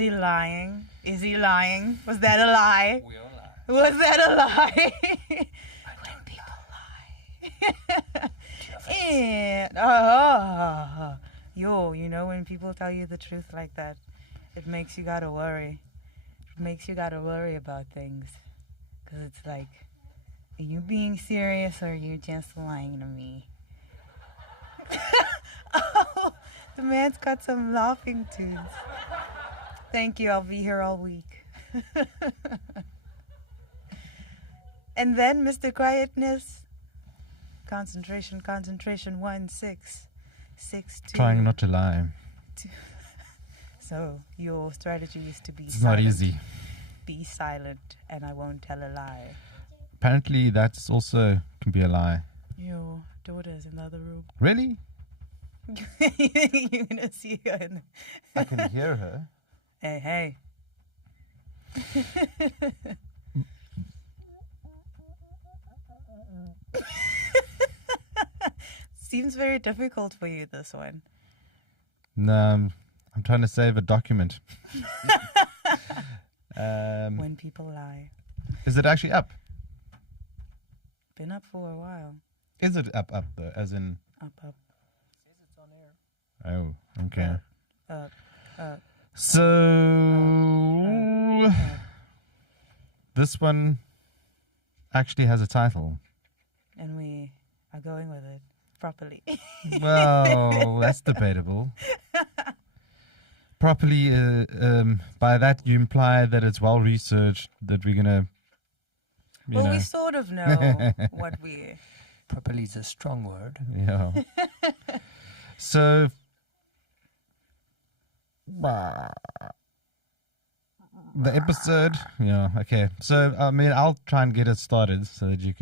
he lying? Is he lying? Was that a lie? We all lie. Was that a lie? When people lie. And, you know when people tell you the truth like that, it makes you gotta worry. It makes you gotta worry about things. Because it's like, are you being serious or are you just lying to me? Oh, the man's got some laughing tunes. Thank you, I'll be here all week. And then Mr. Quietness. Concentration, 1, 6, 6, 2. Trying not to lie. 2. So your strategy is to be It's silent. not easy. Be silent and I won't tell a lie. Apparently that's also can be a lie. Your daughter's in the other room. Really? You're gonna see her in I can hear her. Hey. Seems very difficult for you, this one. No, I'm trying to save a document. When people lie. Is it actually up? Been up for a while. Is it up though? As in... Up. It says it's on air. Oh, okay. Up. So... This one actually has a title. And we are going with it properly. Well, that's debatable. Properly, by that you imply that it's well researched, that we're gonna, Well, we sort of know what we... Properly is a strong word. Yeah. So, the episode, yeah, okay. So, I mean, I'll try and get it started so that you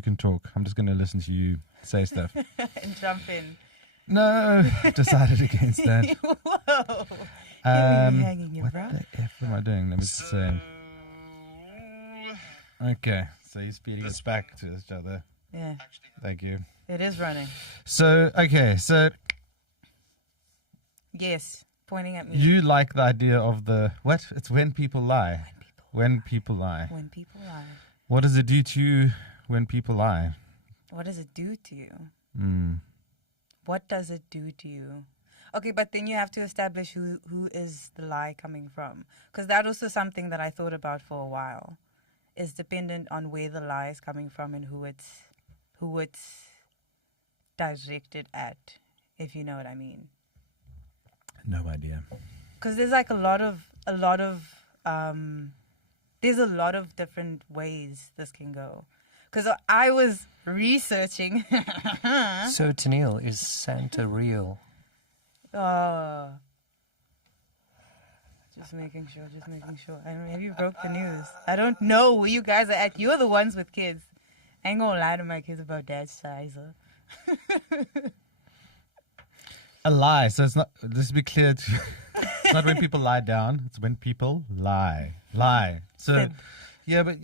can talk. I'm just gonna listen to you say stuff. and jump in. No, decided against that. Whoa. Hanging your What bra. the F am I doing? Let me just say. Okay, so you're speeding us back to each other. Yeah, Thank you. it is running. So, okay, so Yes, pointing at me. you like the idea of the, what? It's when people lie. When people lie. When people lie. What does it do to you when people lie? What does it do to you? Mm. What does it do to you? Okay, but then you have to establish who is the lie coming from. Because that also something that I thought about for a while. Is dependent on where the lie is coming from and who it's directed at, if you know what I mean. No idea. Because there's like there's a lot of different ways this can go. Because I was researching. So, Tennille, is Santa real? Just making sure. I don't, have you broke the news? I don't know where you guys are at. You're the ones with kids. I ain't gonna lie to my kids about dad's size. A lie. So it's not, just to be clear, it's not when people lie down, it's when people lie. So, yeah, but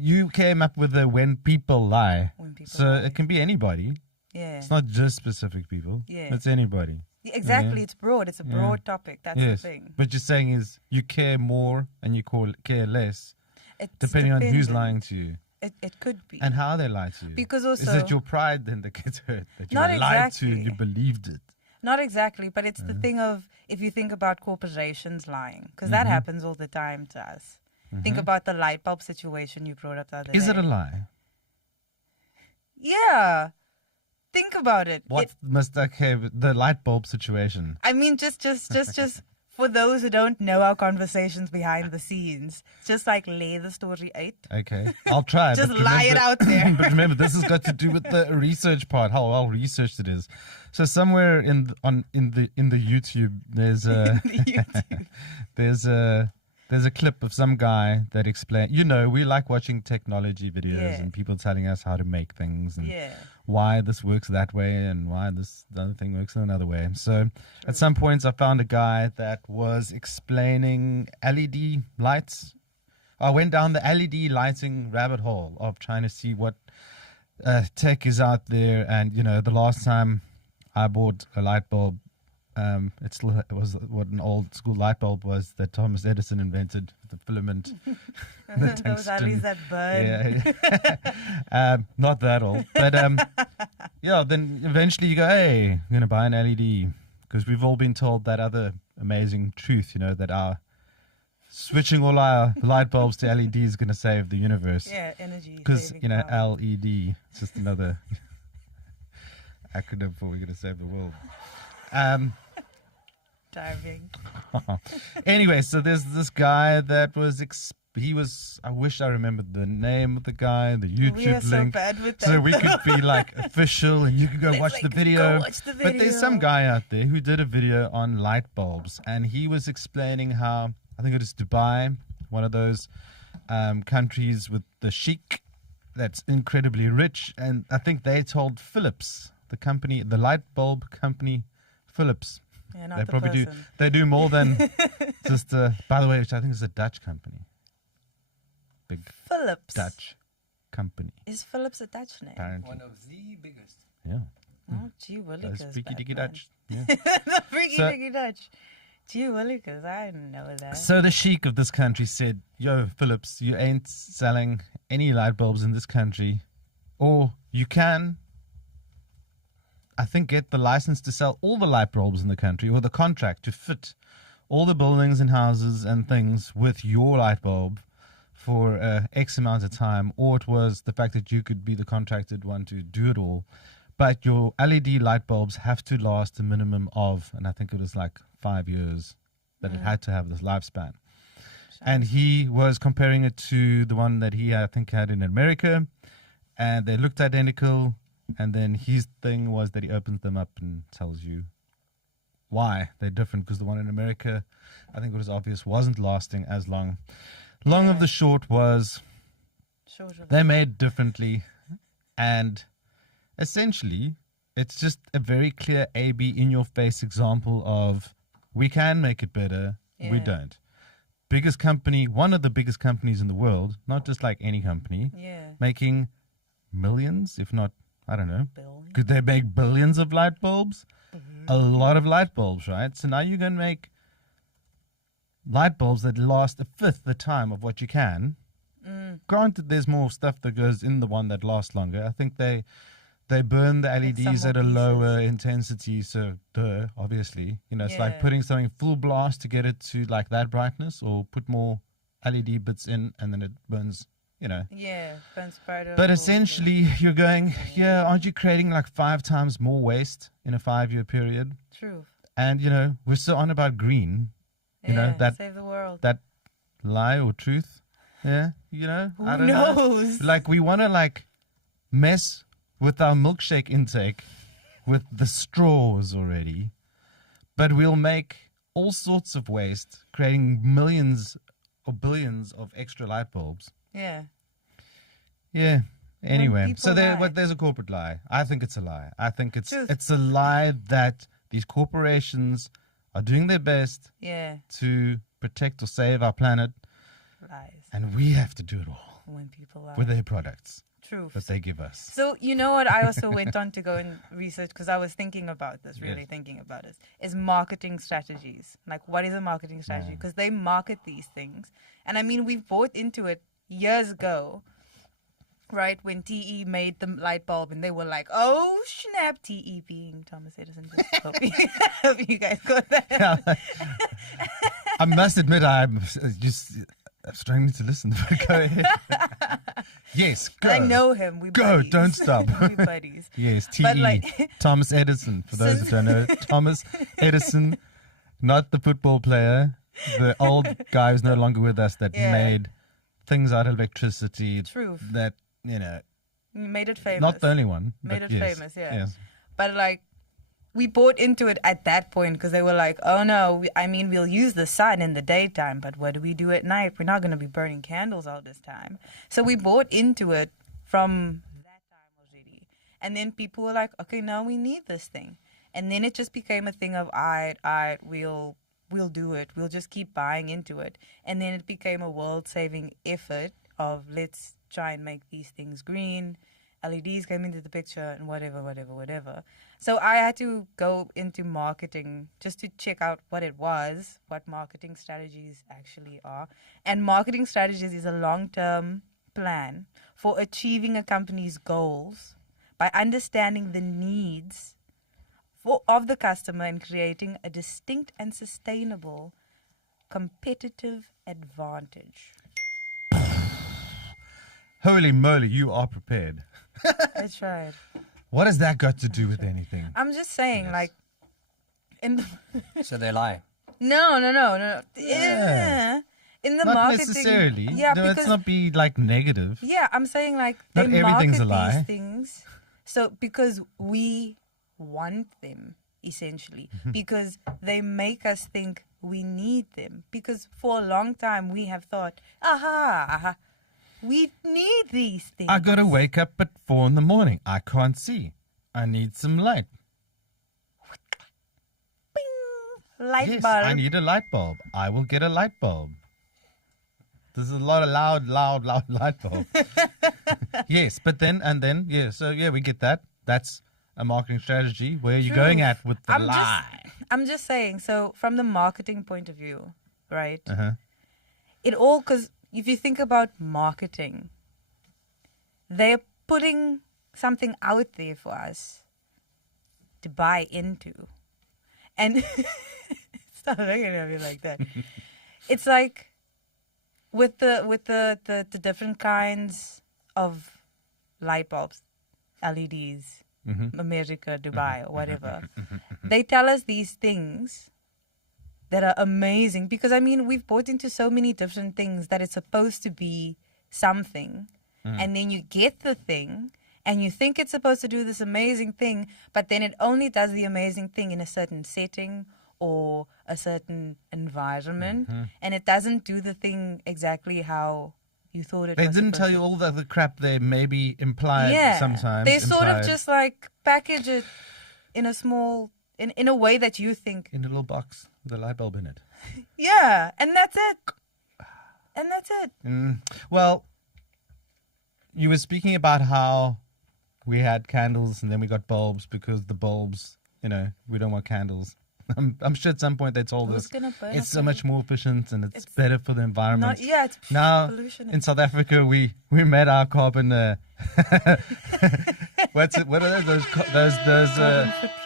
you came up with the when people lie. When people so lie. it can be anybody. Yeah. It's not just specific people. Yeah. It's anybody. Yeah, exactly. Yeah. It's broad. It's a broad topic. That's Yes. the thing. But you're saying is you care more and you care less, It's depending on who's dependent. lying to you. It could be. And how they lie to you. Because also- Is it your pride then that gets hurt? That you Not were lied to exactly. and you believed it? Not exactly, but it's the thing of, if you think about corporations lying, because that happens all the time to us. Think about the light bulb situation you brought up the other day. Is it a lie? Yeah. Think about it. What the light bulb situation? I mean, just for those who don't know our conversations behind the scenes, just like lay the story out. Okay, I'll try. Just but lie it out there. But remember, this has got to do with the research part. How well researched it is. So somewhere in the YouTube, there's a there's a clip of some guy that explains. We like watching technology videos and people telling us how to make things and why this works that way and why this the other thing works another way. So at some points, I found a guy that was explaining LED lights. I went down the LED lighting rabbit hole of trying to see what tech is out there. And, the last time I bought a light bulb, it was what an old school light bulb was that Thomas Edison invented, the filament. The those alleys that burn. Yeah. Not that old. But yeah, then eventually you go, hey, I'm going to buy an LED. Because we've all been told that other amazing truth, that our switching all our light bulbs to LED is going to save the universe. Yeah, energy. Because, LED, it's just another acronym for we're going to save the world. Diving. Anyway, so there's this guy that was, I wish I remembered the name of the guy, the YouTube we are so link. bad with that. So we could be like official and you could go watch the video. Go watch the video. But there's some guy out there who did a video on light bulbs and he was explaining how, I think it is Dubai, one of those countries with the sheik that's incredibly rich. And I think they told Philips, the company, the light bulb company, Philips. Yeah, not They the probably person. they do more than just, by the way, which I think is a Dutch company. Big Philips. Dutch company. Is Philips a Dutch name? Apparently. One of the biggest. Yeah. Oh, gee willikers. Those freaky dicky Batman. Dutch. Yeah. The freaky So- dicky Dutch. Gee willikers, I didn't know that. So the sheik of this country said, yo, Philips, you ain't selling any light bulbs in this country. Or you can, I think, get the license to sell all the light bulbs in the country or the contract to fit all the buildings and houses and things with your light bulb for X amount of time. Or it was the fact that you could be the contracted one to do it all. But your LED light bulbs have to last a minimum of, and I think it was like 5 years that it had to have this lifespan. And he was comparing it to the one that he, I think, had in America. And they looked identical. And then his thing was that he opens them up and tells you why they're different. Because the one in America, I think it was obvious, wasn't lasting as long. Long of the short was they're made differently. And essentially, it's just a very clear A-B in-your-face example of we can make it better, we don't. Biggest company, one of the biggest companies in the world, not just like any company, making millions, if not, I don't know. Billion. Could they make billions of light bulbs? A lot of light bulbs, right? So now you're going to make light bulbs that last a fifth the time of what you can. Granted, there's more stuff that goes in the one that lasts longer. I think they burn the LEDs at a lower intensity, so obviously. It's like putting something full blast to get it to like that brightness, or put more LED bits in and then it burns, Yeah, burns brighter. But essentially, you're going, aren't you creating like 5 times more waste in a 5-year period? True. And, we're so on about green, that save the world. that lie or truth. Yeah, I don't knows? know. Like, we want to mess with our milkshake intake with the straws already, but we'll make all sorts of waste, creating millions or billions of extra light bulbs. Yeah. Yeah. Anyway, people so lie. there's a corporate lie. I think it's a lie. I think it's Truth. it's a lie that these corporations are doing their best to protect or save our planet, Lies. and we have to do it all When people lie. with their products Truth. that they give us. So, you know what? I also went on to go and research because I was thinking about this, really Yes. thinking about it, is marketing strategies. Like, what is a marketing strategy? Because they market these things. And I mean, we've bought into it years ago, right? When TE made the light bulb and they were like, oh, snap, TE being Thomas Edison. Just hope you guys got that. I must admit, I'm struggling to listen. But go ahead. Yes, go. I know him. We Go, buddies. don't stop. We buddies. Yes, But, TE, like- Thomas Edison. For those that don't know, Thomas Edison, not the football player, the old guy who's no longer with us that made things out of electricity. Truth. That, You made it famous. not the only one. Made but it yes, famous, yeah. Yes. But like, we bought into it at that point because they were like, oh no, we'll use the sun in the daytime, but what do we do at night? We're not going to be burning candles all this time. So we bought into it from that time already. And then people were like, okay, now we need this thing. And then it just became a thing of, we'll do it. We'll just keep buying into it. And then it became a world-saving effort of let's try and make these things green. LEDs came into the picture and whatever. So I had to go into marketing just to check out what it was, what marketing strategies actually are. And marketing strategies is a long-term plan for achieving a company's goals by understanding the needs of the customer and creating a distinct and sustainable competitive advantage. Holy moly, you are prepared. I tried. What has that got to do with anything? I'm just saying, like, in the So they lie. No. Yeah. In the Not marketing, necessarily. yeah, no, because let's not be like negative. yeah, I'm saying like they Not everything's market a lie. these things, so because we want them essentially, because they make us think we need them. Because for a long time we have thought, we need these things. I gotta wake up at 4 a.m. I can't see. I need some light. Bing, light Yes, bulb. I need a light bulb. I will get a light bulb. There's a lot of loud light bulb. Yes, but then, so we get that. That's a marketing strategy. Where are you going at with the lie? I'm just saying, so from the marketing point of view, right? Uh-huh. Because if you think about marketing, they're putting something out there for us to buy into. And stop looking at me like that. It's like with the different kinds of light bulbs, LEDs, America, Dubai, or whatever. They tell us these things that are amazing because, I mean, we've bought into so many different things that it's supposed to be something. And then you get the thing and you think it's supposed to do this amazing thing, but then it only does the amazing thing in a certain setting or a certain environment. And it doesn't do the thing exactly how you thought it was. They didn't tell you all the crap they maybe implied sometimes. They sort of just like package it in a small, in a way that you think. In a little box with a light bulb in it. Yeah, and that's it. Well, you were speaking about how we had candles and then we got bulbs because the bulbs, we don't want candles. I'm sure at some point they told us it's so much more efficient and it's better for the environment. It's now pollution. In South Africa we made our carbon what are those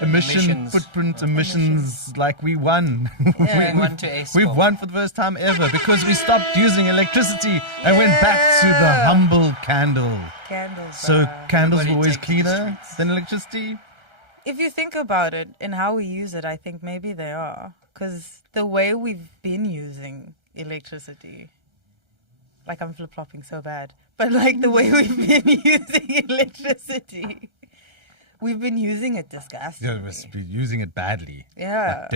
emission footprint emissions, like we won. We won to ACE. We've won for the first time ever because we stopped using electricity and went back to the humble candle. Candles. So candles were always take to the cleaner streets. than electricity? If you think about it and how we use it, I think maybe they are. Because the way we've been using electricity, like I'm flip-flopping so bad, but like the way we've been using electricity, we've been using it disgustingly. Yeah, we must be using it badly. Yeah.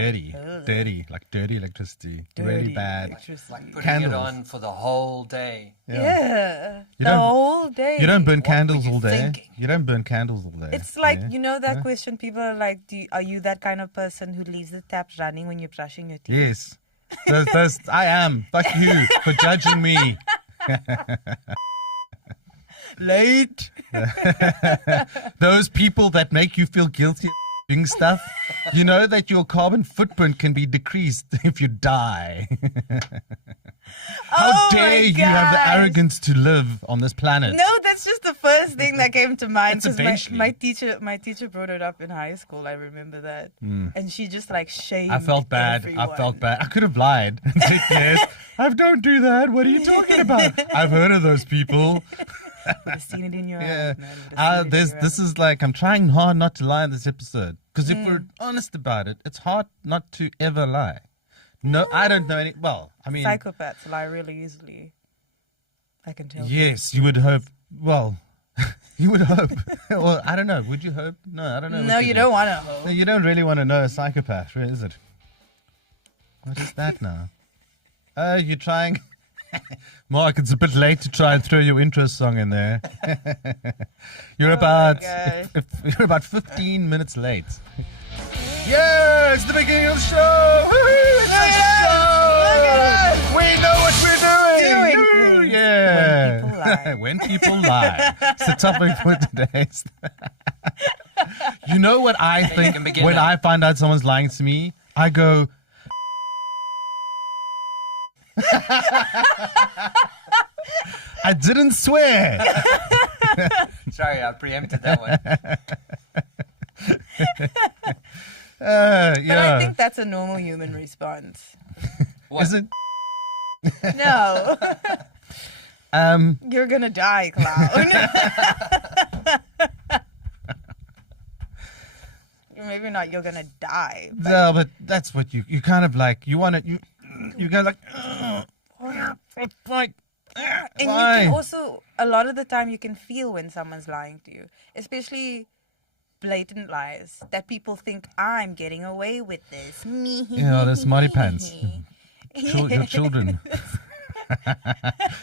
Like dirty electricity. Really bad. Electricity. Like putting Candles. it on for the whole day. Yeah. You The don't- whole day. You don't burn What were candles you all day. thinking? You don't burn candles all day. It's like, yeah? that question people are like, are you that kind of person who leaves the taps running when you're brushing your teeth? Yes. Those, I am. Fuck you for judging me. Late. Those people that make you feel guilty of doing stuff, you know that your carbon footprint can be decreased if you die. How Oh my dare you have the gosh. arrogance to live on this planet? No, that's just the first thing that came to mind. That's Because eventually. my teacher brought it up in high school. I remember that, and she just like shamed. I felt bad. everyone. I could have lied and said, yes, I don't do that. What are you talking about? I've heard of those people. Would have seen it in your Yeah. eyes, man. Would have seen it in your This eyes. is like, I'm trying hard not to lie in this episode. Because if we're honest about it, it's hard not to ever lie. No, I don't know any. Well, I mean, Psychopaths lie really easily. I can tell. yes, you would hope. Well, you would hope. Well, I don't know. Would you hope? No, I don't know. No, what you do. don't want to No, hope. you don't really want to know a psychopath, really, is it? What is that now? Oh, you're trying. Mark, it's a bit late to try and throw your intro song in there. You're about gosh. you're about 15 minutes late. Yeah, it's the beginning of the show. Woo-hoo, it's the show. We know what we're doing. Doing Woo, things yeah. when people lie. When people lie. It's the topic for today. You know what I think when I find out someone's lying to me? I go... I didn't swear. Sorry, I preempted that one. But I think that's a normal human response. What? Is it? No. You're gonna die, clown. Maybe not. You're gonna die. But No, but that's what you kind of like. You want to you kind of like. and Why? you can also, a lot of the time, you can feel when someone's lying to you, especially blatant lies that people think I'm getting away with this. Me. Yeah, the smarty pants. Your children.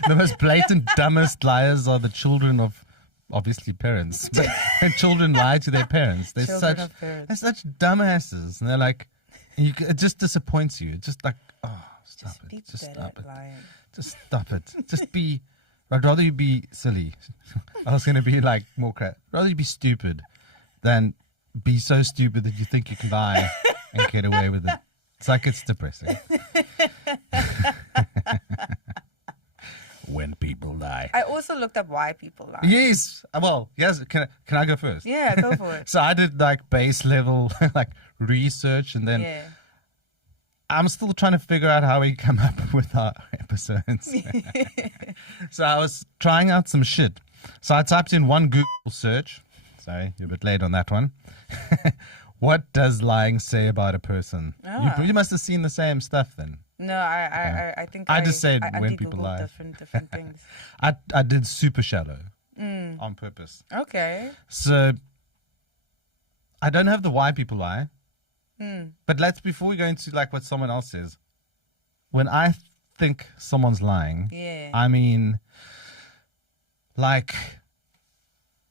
The most blatant, dumbest liars are the children of obviously parents. But when children lie to their parents, they're such dumbasses, and they're like, it just disappoints you. It's just like, oh, stop it, just stop it. Lying. Just stop it. Just be. I'd rather you be silly. I was gonna be like more crap. Rather you be stupid than be so stupid that you think you can lie and get away with it. It's like it's depressing. When people lie. I also looked up why people lie. Yes. Well, yes. Can I go first? Yeah, go for it. So I did like base level like research, and then I'm still trying to figure out how we come up with our episodes. So I was trying out some shit. So I typed in one Google search. Sorry, you're a bit late on that one. What does lying say about a person? Oh. You must have seen the same stuff then. No, I think I just said when did people Google lie. different things. I did super shallow on purpose. Okay. So I don't have the why people lie. But before we go into like what someone else says, when I think someone's lying, I mean, like,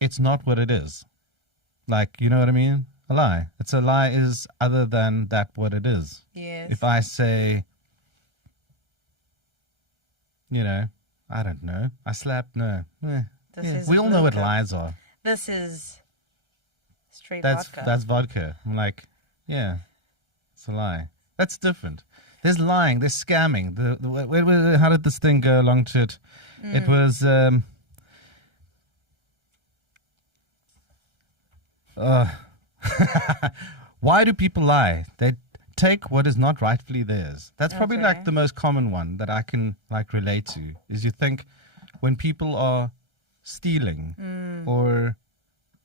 it's not what it is. Like, you know what I mean? A lie. It's a lie is other than that what it is. Yes. If I say, you know, I don't know, I slapped, no. We all know what lies are. This is straight That's vodka. That's vodka. I'm like, yeah, it's a lie. That's different. There's lying. There's scamming. How did this thing go along to it? It was. Why do people lie? They take what is not rightfully theirs. That's probably like the most common one that I can like relate to. Is you think when people are stealing or,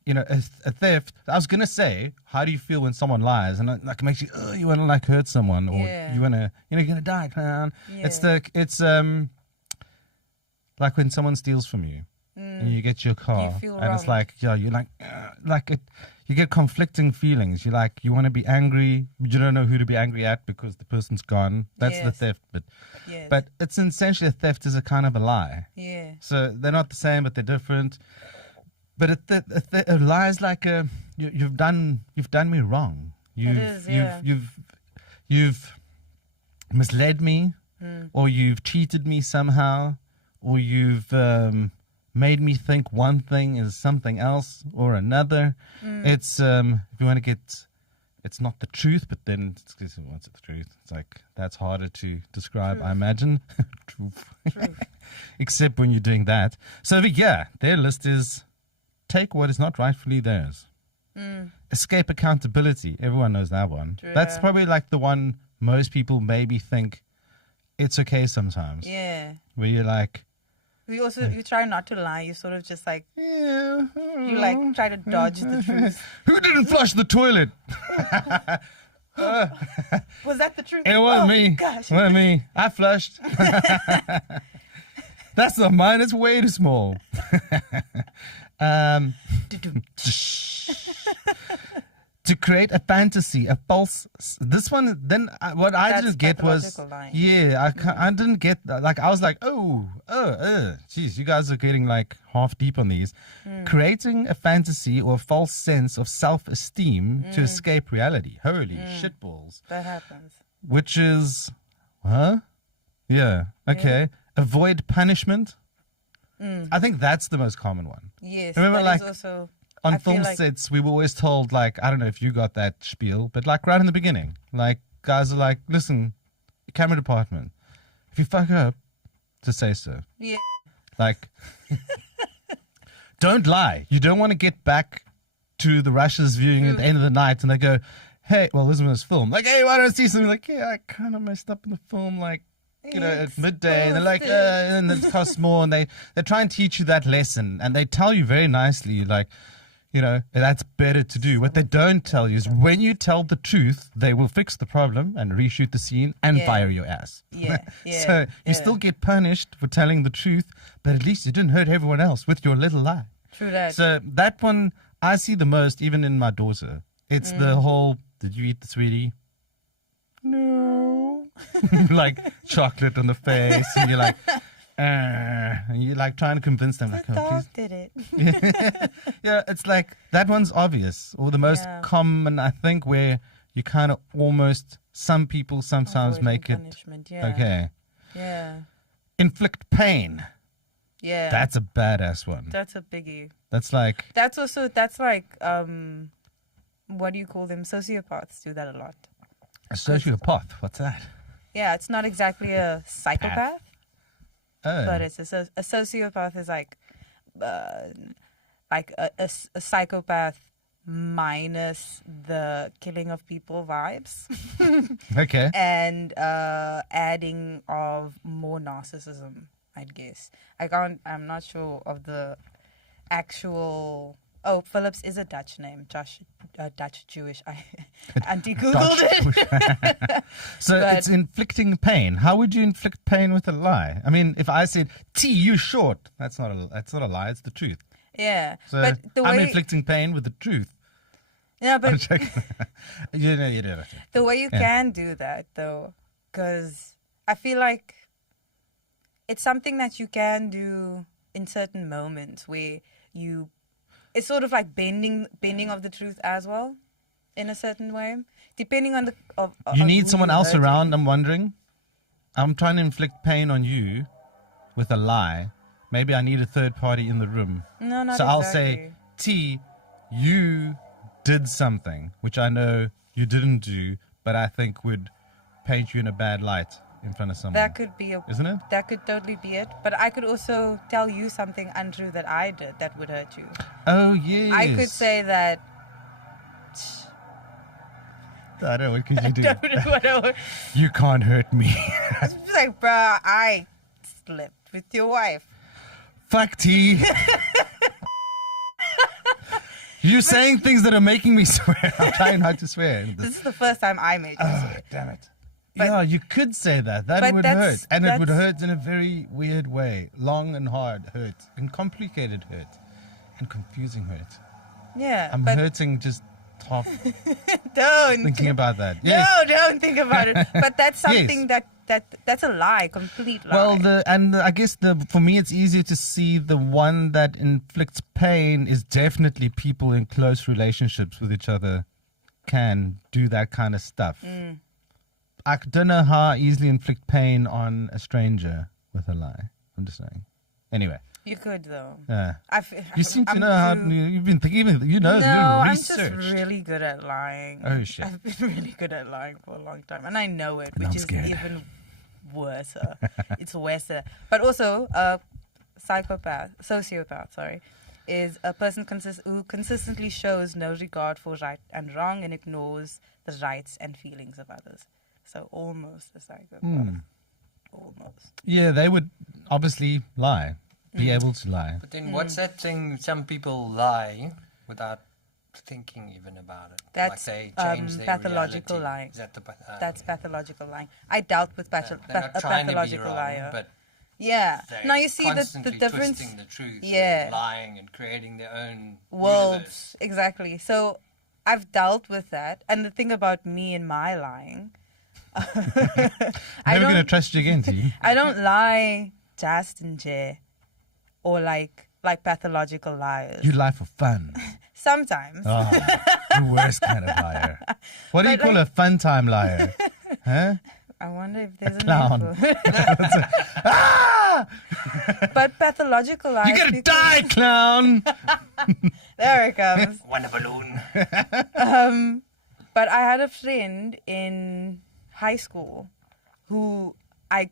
you know, a theft. I was gonna say, how do you feel when someone lies? And like it makes you, you want to like hurt someone, or you want to, you know, you're gonna die, clown. Yeah. It's like when someone steals from you and you get your car, you feel and wrong. it's like, you're like it. You get conflicting feelings. You want to be angry, but you don't know who to be angry at because the person's gone. That's the theft, but it's essentially a theft is a kind of a lie. Yeah. So they're not the same, but they're different. But a lie is like you've done me wrong. You've misled me, or you've cheated me somehow, or you've made me think one thing is something else or another. It's if you want to get, it's not the truth, but then what's the truth? It's like that's harder to describe, I imagine. Truth. Except when you're doing that. So their list is take what is not rightfully theirs. Escape accountability. Everyone knows that one. True. That's probably like the one most people maybe think it's okay sometimes. Yeah. Where you're like, you try not to lie. You sort of just like, you like try to dodge the truth. Who didn't flush the toilet? Was that the truth? It was me. Gosh. It was me. I flushed. That's not mine. It's way too small. To create a fantasy, a false. This one, then what I didn't get was, I didn't get, like, I was like, geez, you guys are getting like half deep on these. Creating a fantasy or a false sense of self-esteem to escape reality. Holy shitballs. That happens. Which is, yeah, okay. Avoid punishment. I think that's the most common one. Yes. Remember, that like, is also, on film sets, we were always told, like, I don't know if you got that spiel, but like right in the beginning, like guys are like, listen, camera department, if you fuck up, just say so. Yeah. Like, don't lie. You don't want to get back to the Russians viewing at the end of the night and they go, hey, well, this was film. Like, hey, why don't I see something? Like, yeah, I kind of messed up in the film, like, you know, at midday. And they're like, and it costs more. And they try and teach you that lesson. And they tell you very nicely, like, you know, that's better to do. What they don't tell you is when you tell the truth, they will fix the problem and reshoot the scene and fire your ass. Yeah. So you still get punished for telling the truth, but at least you didn't hurt everyone else with your little lie. True that. So that one I see the most, even in my daughter. It's the whole, did you eat the sweetie? No. Like chocolate on the face. And you're like, and you're like trying to convince them, like, the oh, dog please. did it. Yeah, it's like that one's obvious, or the most common, I think, where you kind of almost, some people sometimes Avoiding make it punishment, yeah. okay. Yeah. Inflict pain. Yeah. That's a badass one. That's a biggie. That's like, That's like what do you call them? Sociopaths do that a lot. a sociopath. What's that? Yeah, it's not exactly a psychopath, Oh. but it's a sociopath is like a psychopath minus the killing of people vibes Okay. and adding of more narcissism, I'd guess. I'm not sure of the actual. Oh, Phillips is a Dutch name. Dutch Jewish. I anti-Googled it. So But- it's inflicting pain. How would you inflict pain with a lie? I mean, if I said, T, you short, that's not a lie, it's the truth. Yeah, So but the I'm way inflicting pain with the truth. yeah, but You know, you do it. the way you can do that though, because I feel like it's something that you can do in certain moments where it's sort of like bending of the truth as well, in a certain way, depending on the. You on need who someone you're else hurting. around, I'm wondering. I'm trying to inflict pain on you with a lie. Maybe I need a third party in the room. No, not So exactly. I'll say, T, you did something, which I know you didn't do, but I think would paint you in a bad light in front of someone. That could be Isn't it? That could totally be it. But I could also tell you something untrue that I did that would hurt you. Oh, yes. I could say that. I don't know, what could you do? I don't know what I would. You can't hurt me. It's like, bruh, I slept with your wife. Fuck T. You're saying things that are making me swear. I'm trying not to swear. This is the first time I made you Oh, swear. damn it. But- Yeah, you could say that. That but would hurt. that's- And it would that's- hurt in a very weird way. Long and hard hurt. And complicated hurt. And confusing hurt. Yeah, I'm but hurting just half don't. thinking about that. Yes. No, don't think about it. But that's Yes. something that's a lie, complete lie. Well, I guess for me it's easier to see the one that inflicts pain is definitely people in close relationships with each other can do that kind of stuff. I don't know how I easily inflict pain on a stranger with a lie. I'm just saying. Anyway, you could though. you seem to I'm know how too- you've been thinking. You know, No, you're I'm just researched. really good at lying. Oh, shit. I've been really good at lying for a long time, and I know it, And which I'm is scared. even worse. It's worse. But also, sociopath, sorry, is a person who consistently shows no regard for right and wrong and ignores the rights and feelings of others. So almost a psychopath. Almost. Yeah, they would obviously lie, be able to lie. But then what's that thing some people lie without thinking even about it? That's, like they change their pathological reality. lying. Is that the That's pathological lying. I dealt with they're not a trying to be pathological wrong, liar. but Yeah. they're Now you see the constantly difference. twisting the truth, Yeah. lying and creating their own Worlds. universe. Exactly. So I've dealt with that. And the thing about me and my lying, I'm never going to trust you again, T. I don't lie just in jail or like pathological liars. You lie for fun. Sometimes. Oh, the worst kind of liar. What do you But call like- a fun time liar? Huh? I wonder if there's a clown. name for it. But pathological lies. You're gonna die, clown! There it comes. Want a balloon? But I had a friend in high school who I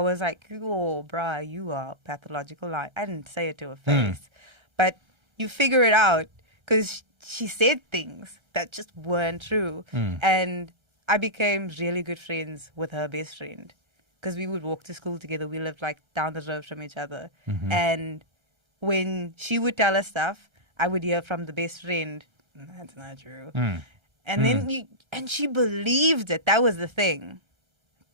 was like, oh, bruh, you are a pathological liar. I didn't say it to her face. But you figure it out because she said things that just weren't true. And I became really good friends with her best friend because we would walk to school together. We lived like down the road from each other. And when she would tell us stuff, I would hear from the best friend, that's not true. And then she believed it. That was the thing.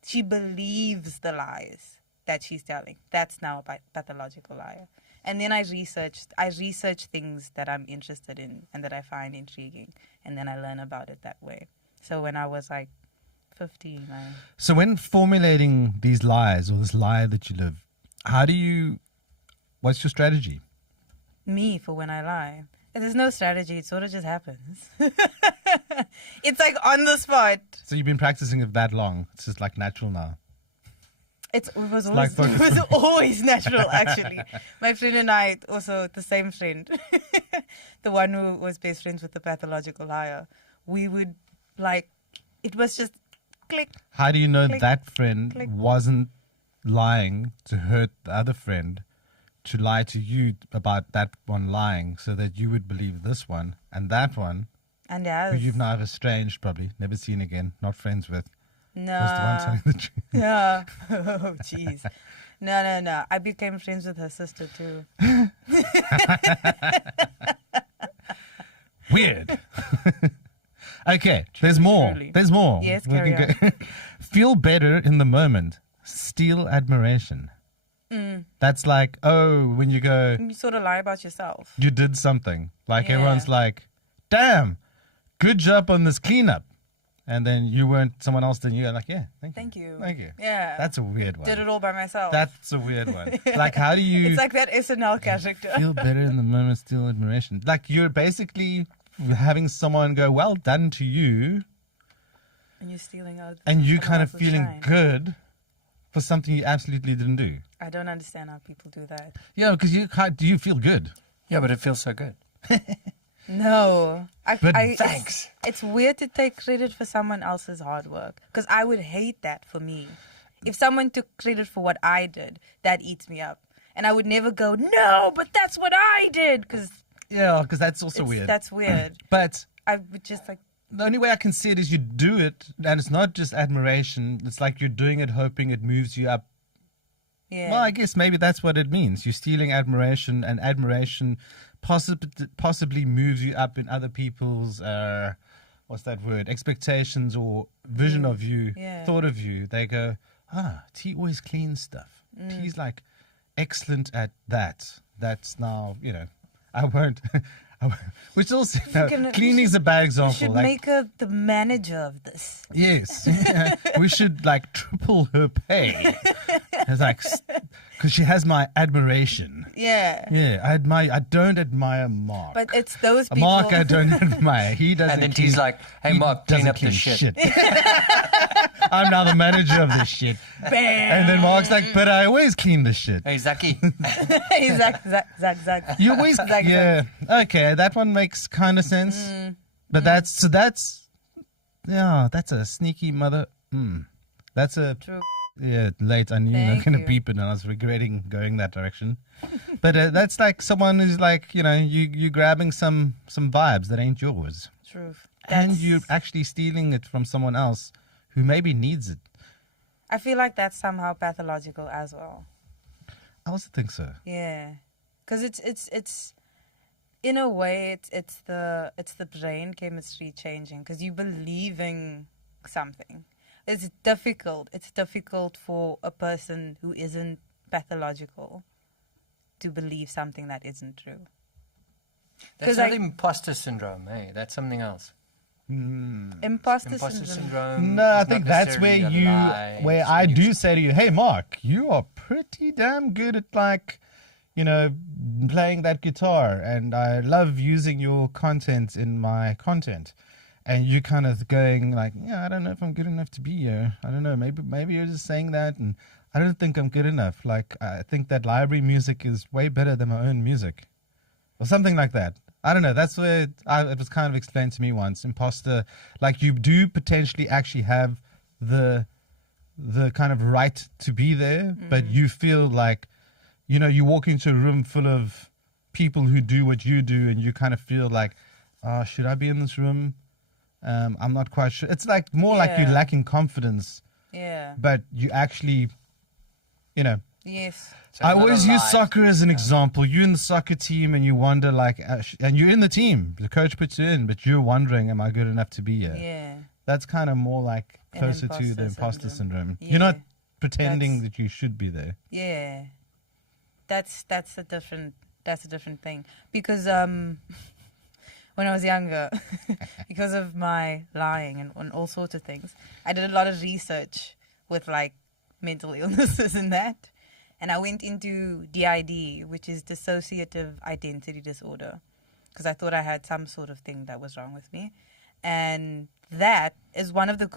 She believes the lies that she's telling. That's now a pathological liar. And then I research things that I'm interested in and that I find intriguing. And then I learn about it that way. So when I was like 15, So when formulating these lies or this lie that you live, what's your strategy? Me, for when I lie. There's no strategy. It sort of just happens. It's like on the spot. So you've been practicing it that long. It's just like natural now. It was always natural, actually. My friend and I, also the same friend, the one who was best friends with the pathological liar, we would it was just click. How do you know click, that friend click. wasn't lying to hurt the other friend, to lie to you about that one lying so that you would believe this one and that one, and who you've now estranged, probably, never seen again, not friends with? No. Was the one telling the truth. Yeah. Oh, jeez. No. I became friends with her sister, too. Weird. Okay, there's more. Truly. There's more. Yes, carry on. Feel better in the moment. Steal admiration. That's like, when you go... You sort of lie about yourself. You did something. Like Yeah. everyone's like, damn, good job on this cleanup. And then you weren't, someone else than you. Like, yeah, thank you. Thank you. Yeah. That's a weird one. Did it all by myself. That's a weird one. Like, how do you... It's like that SNL character. feel better in the moment, steal admiration? Like, you're basically having someone go, well done to you. And you're stealing out. And you someone kind of else's feeling shine. good for something you absolutely didn't do. I don't understand how people do that. Yeah, because do you feel good? Yeah, but it feels so good. No. Thanks. It's weird to take credit for someone else's hard work. Because I would hate that for me. If someone took credit for what I did, that eats me up. And I would never go, no, but that's what I did. Because that's also weird. That's weird. But I would just like... the only way I can see it is you do it, and it's not just admiration. It's like you're doing it hoping it moves you up. Yeah. Well, I guess maybe that's what it means. You're stealing admiration, and admiration possibly moves you up in other people's, what's that word, expectations or vision of you, thought of you. They go, T always cleans stuff. T's like excellent at that. That's now, I won't... Which also, cleaning's a bad example. You should make her the manager of this. Yes. We should triple her pay. It's like, because she has my admiration. Yeah. Yeah, I don't admire Mark. But it's those people. Mark I don't admire. He doesn't. And then he's like, hey, Mark, clean up the shit. I'm now the manager of this shit. Bam. And then Mark's like, but I always clean the shit. Hey, Zaki. Hey, Zach. You always, yeah. Okay, that one makes kind of sense. But that's a sneaky mother. That's a... True. Yeah, late. I knew you were Thank going to you. beep it and I was regretting going that direction. But that's like someone who's like, you grabbing some vibes that ain't yours. Truth. And you're actually stealing it from someone else who maybe needs it. I feel like that's somehow pathological as well. I also think so. Yeah. Because it's in a way, it's the brain chemistry changing because you're believing something. It's difficult. It's difficult for a person who isn't pathological to believe something that isn't true. That's not imposter syndrome, hey? That's something else. Imposter syndrome. No, I think that's where I do say to you, hey, Mark, you are pretty damn good at playing that guitar, and I love using your content in my content. and you kind of going like, yeah, I don't know if I'm good enough to be here. I don't know. Maybe you're just saying that, and I don't think I'm good enough. Like, I think that library music is way better than my own music, or something like that. I don't know. That's where it was kind of explained to me once. Imposter, like you do potentially actually have the kind of right to be there, but you feel like, you know, you walk into a room full of people who do what you do, and you kind of feel like, should I be in this room? I'm not quite sure. It's like more like you're lacking confidence. Yeah. But you actually, you know. Yes. So I always use soccer as an example. You're in the soccer team and you wonder like, and you're in the team. The coach puts you in, but you're wondering, am I good enough to be here? Yeah. That's kind of more like closer to the imposter syndrome. Yeah. You're not pretending that you should be there. Yeah. That's a different thing. Because when I was younger, because of my lying and all sorts of things, I did a lot of research with like mental illnesses and that. And I went into DID, which is dissociative identity disorder, because I thought I had some sort of thing that was wrong with me. And that is one of the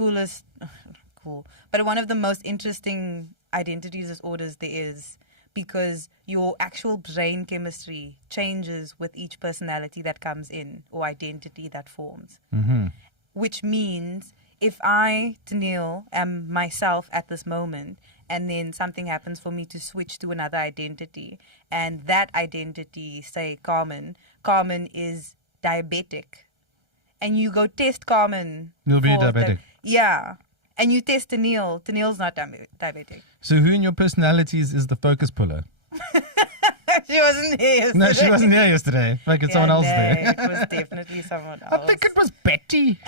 one of the most interesting identity disorders there is, because your actual brain chemistry changes with each personality that comes in or identity that forms. Mm-hmm. Which means if I, Danielle, am myself at this moment, and then something happens for me to switch to another identity, and that identity, say Carmen is diabetic, and you go test Carmen. You'll be diabetic. Yeah. And you test Danielle's not diabetic. So who in your personalities is the focus puller? She wasn't here yesterday. No, she wasn't here yesterday. Like it's someone else there. It was definitely someone else. I think it was Betty.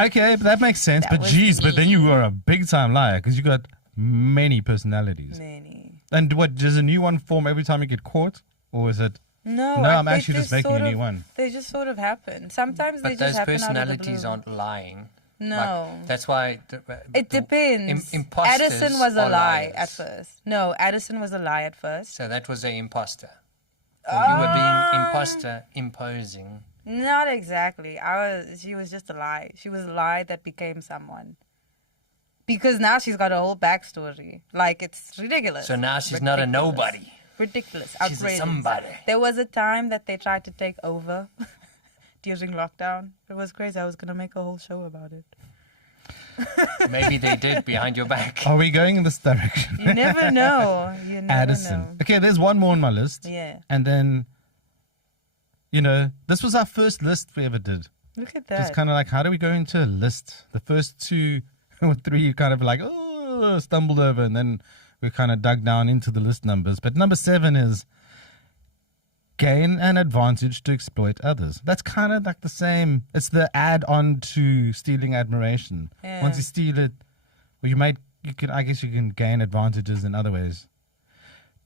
Okay, but that makes sense. But geez, but then you were a big time liar because you got many personalities. Many. And what, does a new one form every time you get caught? Or is it? No, I'm actually just making a new one. They just sort of happen. Sometimes they just happen. But those personalities aren't lying. No. Like, that's why... It depends. Imposters Addison was a lie liars. at first. No, Addison was a lie at first. So that was an imposter. Or you were being imposter imposing. Not exactly. She was just a lie. She was a lie that became someone. Because now she's got a whole backstory. Like, it's ridiculous. So now she's not a nobody. Ridiculous. She's Outrageous. a somebody. There was a time that they tried to take over during lockdown. It was crazy. I was going to make a whole show about it. Maybe they did behind your back. Are we going in this direction? You never know. You never Addison. know. Okay, there's one more on my list. Yeah. And then, you know, this was our first list we ever did. Look at that. Just kind of like, how do we go into a list? The first 2 or 3, you kind of like, stumbled over, and then we kind of dug down into the list numbers. But number 7 is gain an advantage to exploit others. That's kind of like the same. It's the add-on to stealing admiration. Yeah. Once you steal it, well, I guess you can gain advantages in other ways.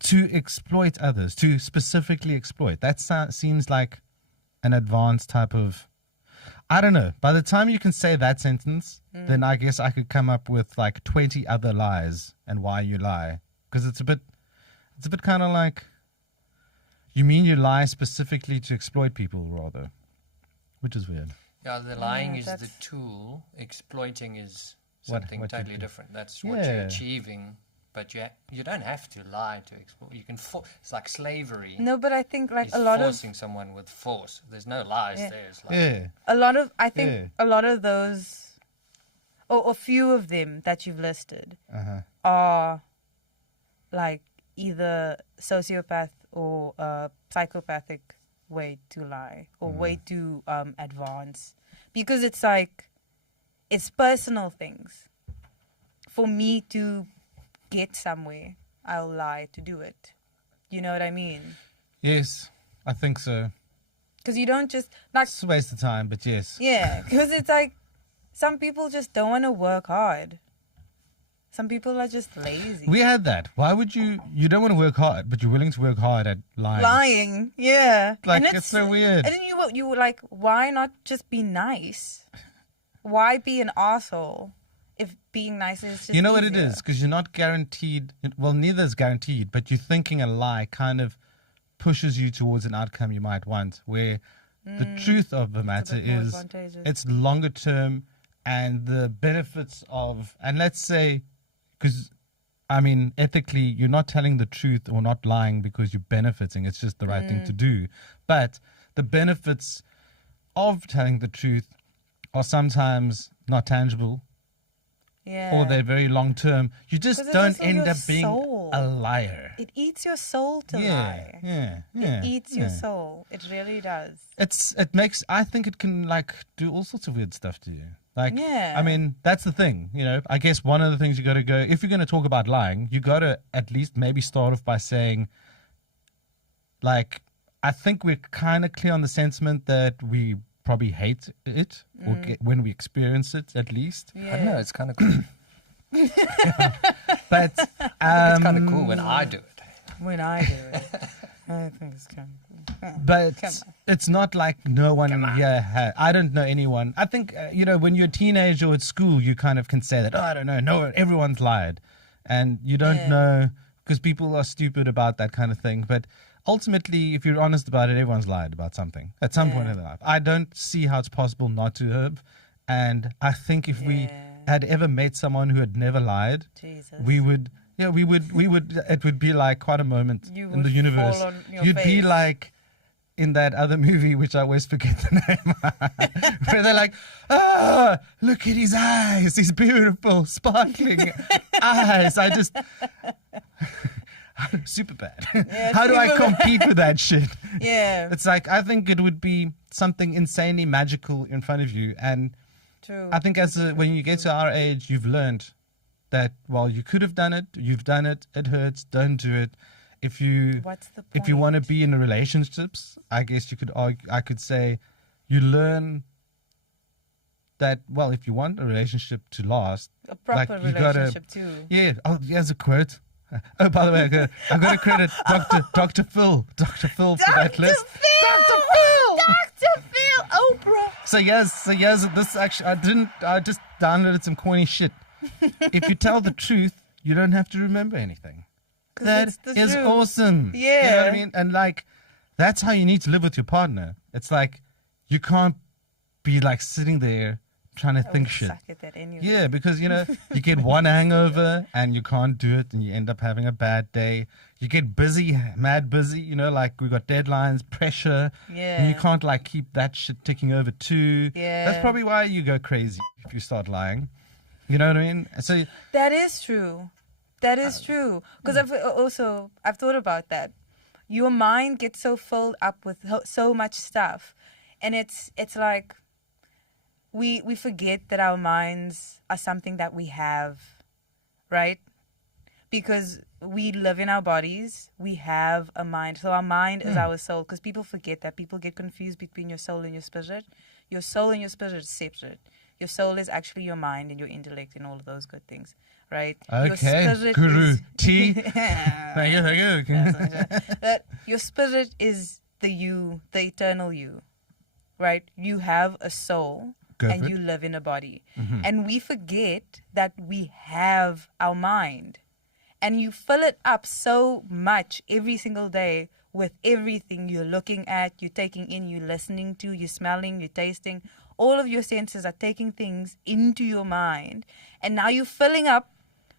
To exploit others, to specifically exploit. That seems like an advanced type of, I don't know. By the time you can say that sentence, then I guess I could come up with like 20 other lies and why you lie. Because it's a bit kind of like, you mean you lie specifically to exploit people rather, which is weird. Yeah, the lying is the tool. Exploiting is something what totally different. That's what you're achieving. But you don't have to lie to exploit. You can it's like slavery. No, but I think like it's a lot forcing someone with force. There's no lies there. It's like a lot of a lot of those, or a few of them that you've listed, are like either sociopath or a psychopathic way to lie or way to advance, because it's like it's personal things. For me to get somewhere, I'll lie to do it. You know what I mean? Yes, I think so. Because you don't just like, it's a waste of time, but yes. Yeah, because it's like some people just don't want to work hard. Some people are just lazy. We had that. Why would you don't want to work hard, but you're willing to work hard at lying? Lying, yeah. Like, it's so weird. And then you were like, why not just be nice? Why be an asshole if being nice is just You know what easier? it is? Because you're not guaranteed. Well, neither is guaranteed, but you're thinking a lie kind of pushes you towards an outcome you might want, where the truth of the matter is it's longer term, and the benefits of, and let's say, because I mean, ethically, you're not telling the truth or not lying because you're benefiting. It's just the right thing to do. But the benefits of telling the truth are sometimes not tangible. Yeah. Or they're very long term. You just don't end up being soul. A liar. It eats your soul to lie. Yeah. It eats your soul. It really does. I think it can like do all sorts of weird stuff to you. Like, yeah. I mean, that's the thing, you know. I guess one of the things you got to go, if you're going to talk about lying, you got to at least maybe start off by saying, like, I think we're kind of clear on the sentiment that we probably hate it, or when we experience it, at least. Yeah. I don't know, it's kind of cool. But it's kind of cool when I do it. When I do it, I think it's kind of cool. But it's not like no one here. I don't know anyone. I think you know, when you're a teenager at school, you kind of can say that. Oh, I don't know. No, everyone's lied, and you don't know because people are stupid about that kind of thing. But ultimately, if you're honest about it, everyone's lied about something at some point in their life. I don't see how it's possible not to have. And I think if we had ever met someone who had never lied, we would. Yeah, we would. It would be like quite a moment in the universe. You'd be like in that other movie, which I always forget the name, where they're like, "Ah, look at his eyes, his beautiful, sparkling eyes." I just super bad. Yeah, how do I compete with that shit? Yeah, it's like I think it would be something insanely magical in front of you, and I think when you get to our age, you've learned that while you could have done it, you've done it. It hurts. Don't do it. If you want to be in relationships, I guess you could argue, I could say, you learn that if you want a relationship to last, a proper relationship too. Yeah. Oh, here's a quote. Oh, by the way, I'm going to credit Dr. Phil for that list. Dr. Phil, Oprah. So yes, this actually I just downloaded some corny shit. If you tell the truth, you don't have to remember anything. That is truth. Awesome. Yeah. You know what I mean? And like, that's how you need to live with your partner. It's like, you can't be like sitting there trying to think shit. Suck at that anyway. Yeah, because you know, you get one hangover and you can't do it and you end up having a bad day. You get busy, mad busy, you know, like we got deadlines, pressure. Yeah. And you can't like keep that shit ticking over too. Yeah. That's probably why you go crazy if you start lying. You know what I mean? So that is true. That is true. Because I've thought about that. Your mind gets so filled up with so much stuff, and it's like we forget that our minds are something that we have, right? Because we live in our bodies, we have a mind. So our mind is our soul. Because people forget that. People get confused between your soul and your spirit. Your soul and your spirit is separate. Your soul is actually your mind and your intellect and all of those good things, right? Okay, Guru T. Thank you. But your spirit is the you, the eternal you, right? You have a soul and you live in a body. Mm-hmm. And we forget that we have our mind. And you fill it up so much every single day with everything you're looking at, you're taking in, you're listening to, you're smelling, you're tasting. All of your senses are taking things into your mind. And now you're filling up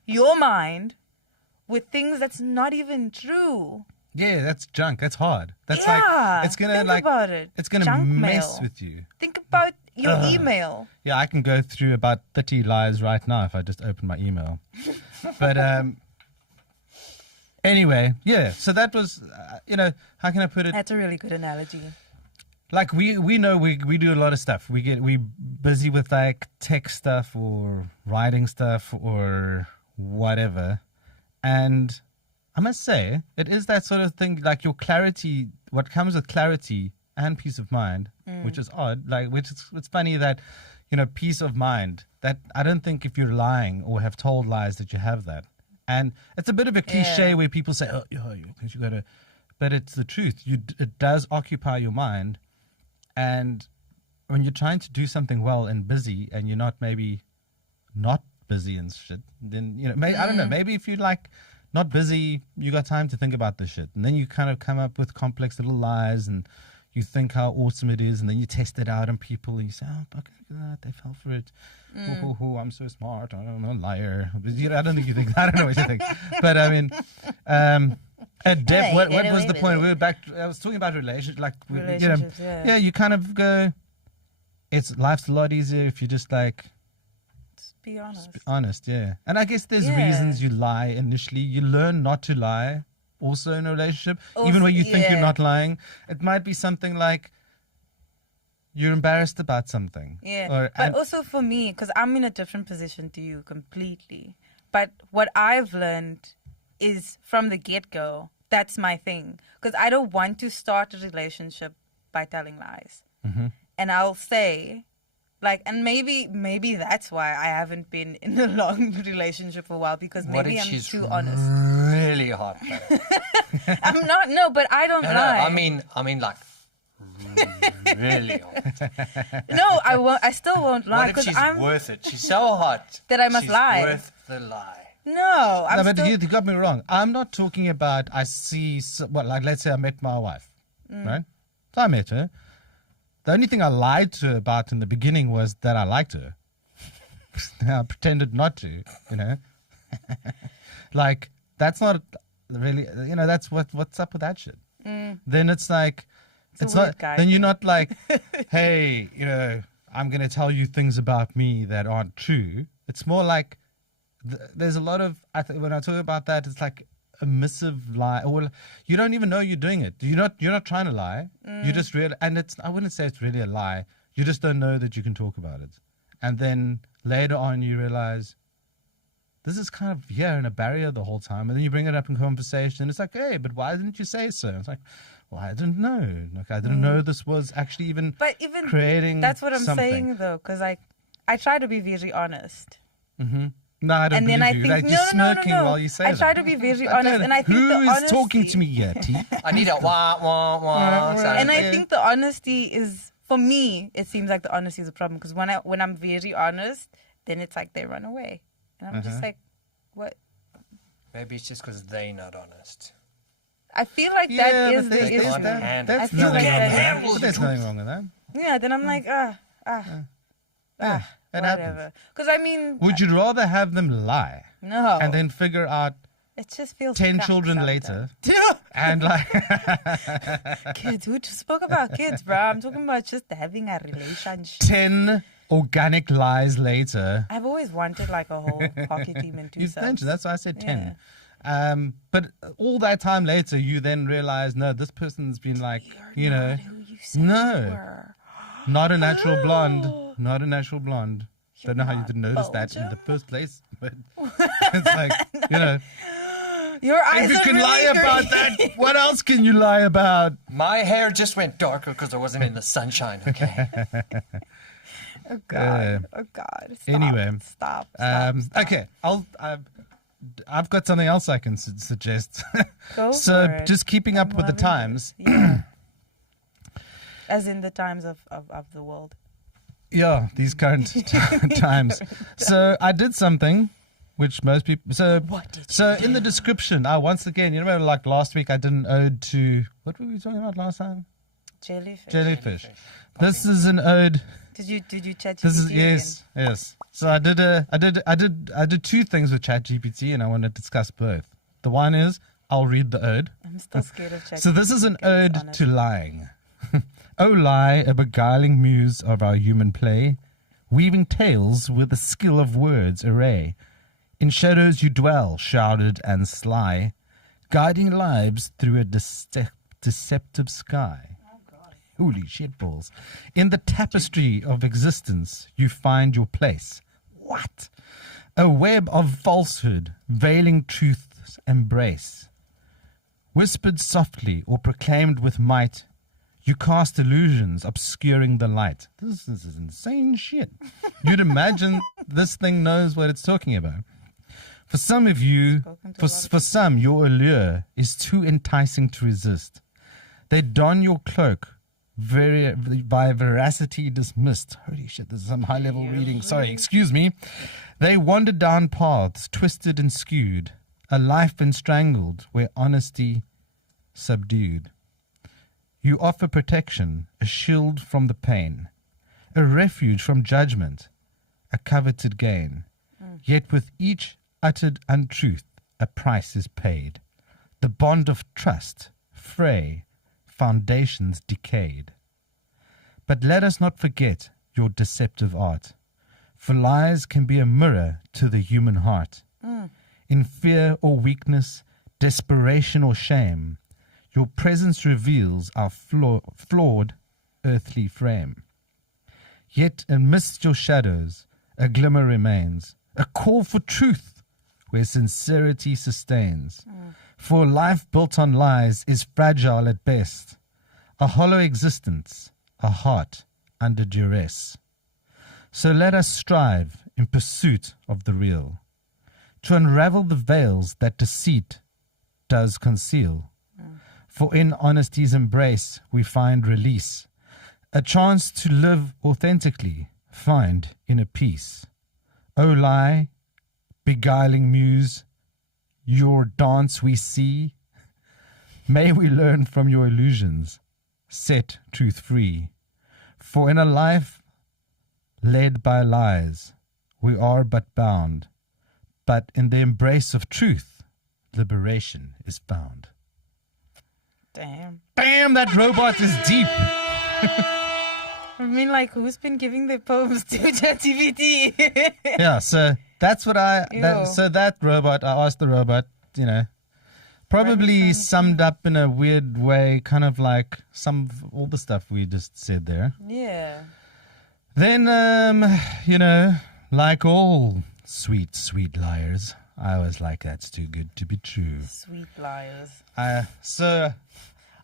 your mind with things that's not even true. Yeah, that's junk. That's hard. That's it's going to think about it. It's going to mess with you. Think about your email. Yeah, I can go through about 30 lies right now if I just open my email. But anyway, yeah. So that was, how can I put it? That's a really good analogy. Like we know we do a lot of stuff. We busy with like tech stuff or writing stuff or whatever. And I must say, it is that sort of thing, like your clarity, what comes with clarity and peace of mind, which is odd. Like, it's funny that, peace of mind, that I don't think if you're lying or have told lies that you have that. And it's a bit of a cliche where people say, you got to, but it's the truth. It does occupy your mind. And when you're trying to do something well and busy and you're not busy and shit, then, I don't know, maybe if you like not busy, you got time to think about this shit. And then you kind of come up with complex little lies and you think how awesome it is, and then you test it out on people and you say, oh, okay, look at that, they fell for it. I'm so smart. I don't know, liar. I don't think you think that. I don't know what you think. But I mean, Deb, what was the point? We were back. I was talking about relationships. Yeah, you kind of go, life's a lot easier if you just like, be honest. Just be honest, yeah. And I guess there's reasons you lie initially. You learn not to lie also in a relationship, even when you think you're not lying. It might be something like you're embarrassed about something. Yeah. But also for me, because I'm in a different position to you completely. But what I've learned is from the get-go, that's my thing. Because I don't want to start a relationship by telling lies. Mm-hmm. And I'll say, like, and maybe that's why I haven't been in a long relationship for a while, because maybe I'm too honest. Really hot. I'm not, no, but I don't lie. I mean like really hot. No, I won't. I still won't lie. What if she's worth it? She's so hot that I must lie. Worth the lie. No, but you got me wrong. I'm not talking about let's say I met my wife, right? So I met her. The only thing I lied to her about in the beginning was that I liked her. I pretended not to, like, that's not really, that's what's up with that shit. Then it's like, it's not, then you're not like, hey, I'm going to tell you things about me that aren't true. It's more like, there's a lot of, when I talk about that, it's like a missive lie, or you don't even know you're doing it. You're not trying to lie. You just and I wouldn't say it's really a lie. You just don't know that you can talk about it. And then later on you realize this is kind of in a barrier the whole time. And then you bring it up in conversation. It's like, hey, but why didn't you say so? It's like, well, I didn't know. Like, I didn't know this was actually even creating. That's what I'm something. Saying though, because I try to be very honest. Mm-hmm. No, I don't believe you. Like, you're smirking while you say that. I try to be very honest, and I think who is talking to me here, T? I need a wah, wah, wah. And I think the honesty is, for me, it seems like the honesty is a problem, because when I'm very honest, then it's like they run away. And I'm just like, what? Maybe it's just because they're not honest. I feel like that is the issue. I feel like there's nothing wrong with that. Yeah, then I'm like, whatever. Because would you rather have them lie? No. And then figure out it just feels 10 children later and like kids? Who spoke about kids, bro? I'm talking about just having a relationship. 10 organic lies later. I've always wanted like a whole hockey team in 2 subs. That's why I said 10. But all that time later, you then realize, no, this person's been like, You're not who you said you were. Not a natural blonde. Not a natural blonde. Don't know how you didn't notice that in the first place, but it's like, Your eyes if you can lie about that, what else can you lie about? My hair just went darker because I wasn't in the sunshine, okay? Oh, God. Oh, God. Stop. Anyway. Stop. Okay, I've got something else I can suggest. Go so for it. Just keeping up with the times. Yeah. As in the times of the world. Yeah, these current times. So I did something which most people. So in the description, I once again, you remember, like last week, I did an ode to, what were we talking about last time? Jellyfish. This is an ode. Did you chat? This is yes. So I did 2 things with ChatGPT, and I want to discuss both. The one is I'll read the ode. I'm still scared of ChatGPT. So this is an ode to lying. O lie, a beguiling muse of our human play, weaving tales with the skill of words array. In shadows you dwell, shrouded and sly, guiding lives through a deceptive sky. Oh, God. Holy shitballs. In the tapestry of existence you find your place. What? A web of falsehood, veiling truth's embrace. Whispered softly or proclaimed with might, you cast illusions, obscuring the light. This is insane shit. You'd imagine this thing knows what it's talking about. For some of you, for some, your allure is too enticing to resist. They don your cloak, by veracity dismissed. Holy shit, this is some high-level reading. Sorry, excuse me. They wander down paths, twisted and skewed, a life entangled where honesty subdued. You offer protection, a shield from the pain, a refuge from judgment, a coveted gain. Yet with each uttered untruth, a price is paid. The bond of trust, fray, foundations decayed. But let us not forget your deceptive art, for lies can be a mirror to the human heart. In fear or weakness, desperation or shame, your presence reveals our flawed earthly frame. Yet amidst your shadows, a glimmer remains, a call for truth where sincerity sustains. For life built on lies is fragile at best, a hollow existence, a heart under duress. So let us strive in pursuit of the real, to unravel the veils that deceit does conceal. For in honesty's embrace we find release, a chance to live authentically, find inner peace. O lie, beguiling muse, your dance we see. May we learn from your illusions, set truth free. For in a life led by lies, we are but bound. But in the embrace of truth, liberation is found. Damn. Damn, that robot is deep. I mean, like, who's been giving their poems to ChatGPT? Yeah, so that's what so that robot, I asked the robot, probably summed up in a weird way, kind of like all the stuff we just said there. Yeah. Then, like all sweet, sweet liars, I was like, that's too good to be true. Sweet liars. So...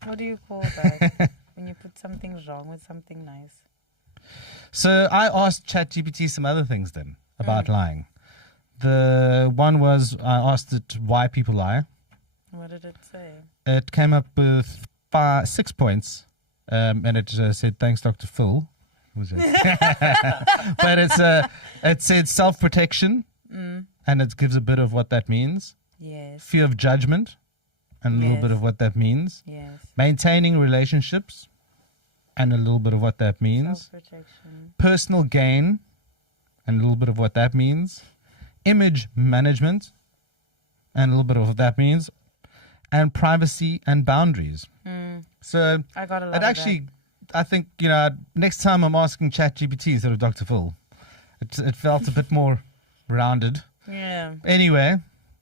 What do you call that? When you put something wrong with something nice. So I asked ChatGPT some other things then about lying. The one was, I asked it why people lie. What did it say? It came up with 6 points, and it said, thanks, Dr. Phil. Was it? But it said self-protection, and it gives a bit of what that means. Yes. Fear of judgment, and a little bit of what that means. Yes. Maintaining relationships, and a little bit of what that means. Self-protection. Personal gain, and a little bit of what that means. Image management, and a little bit of what that means. And privacy and boundaries. So I got a lot it of actually, I think, next time I'm asking ChatGPT instead of Dr. Phil, it felt a bit more rounded. Yeah. Anyway,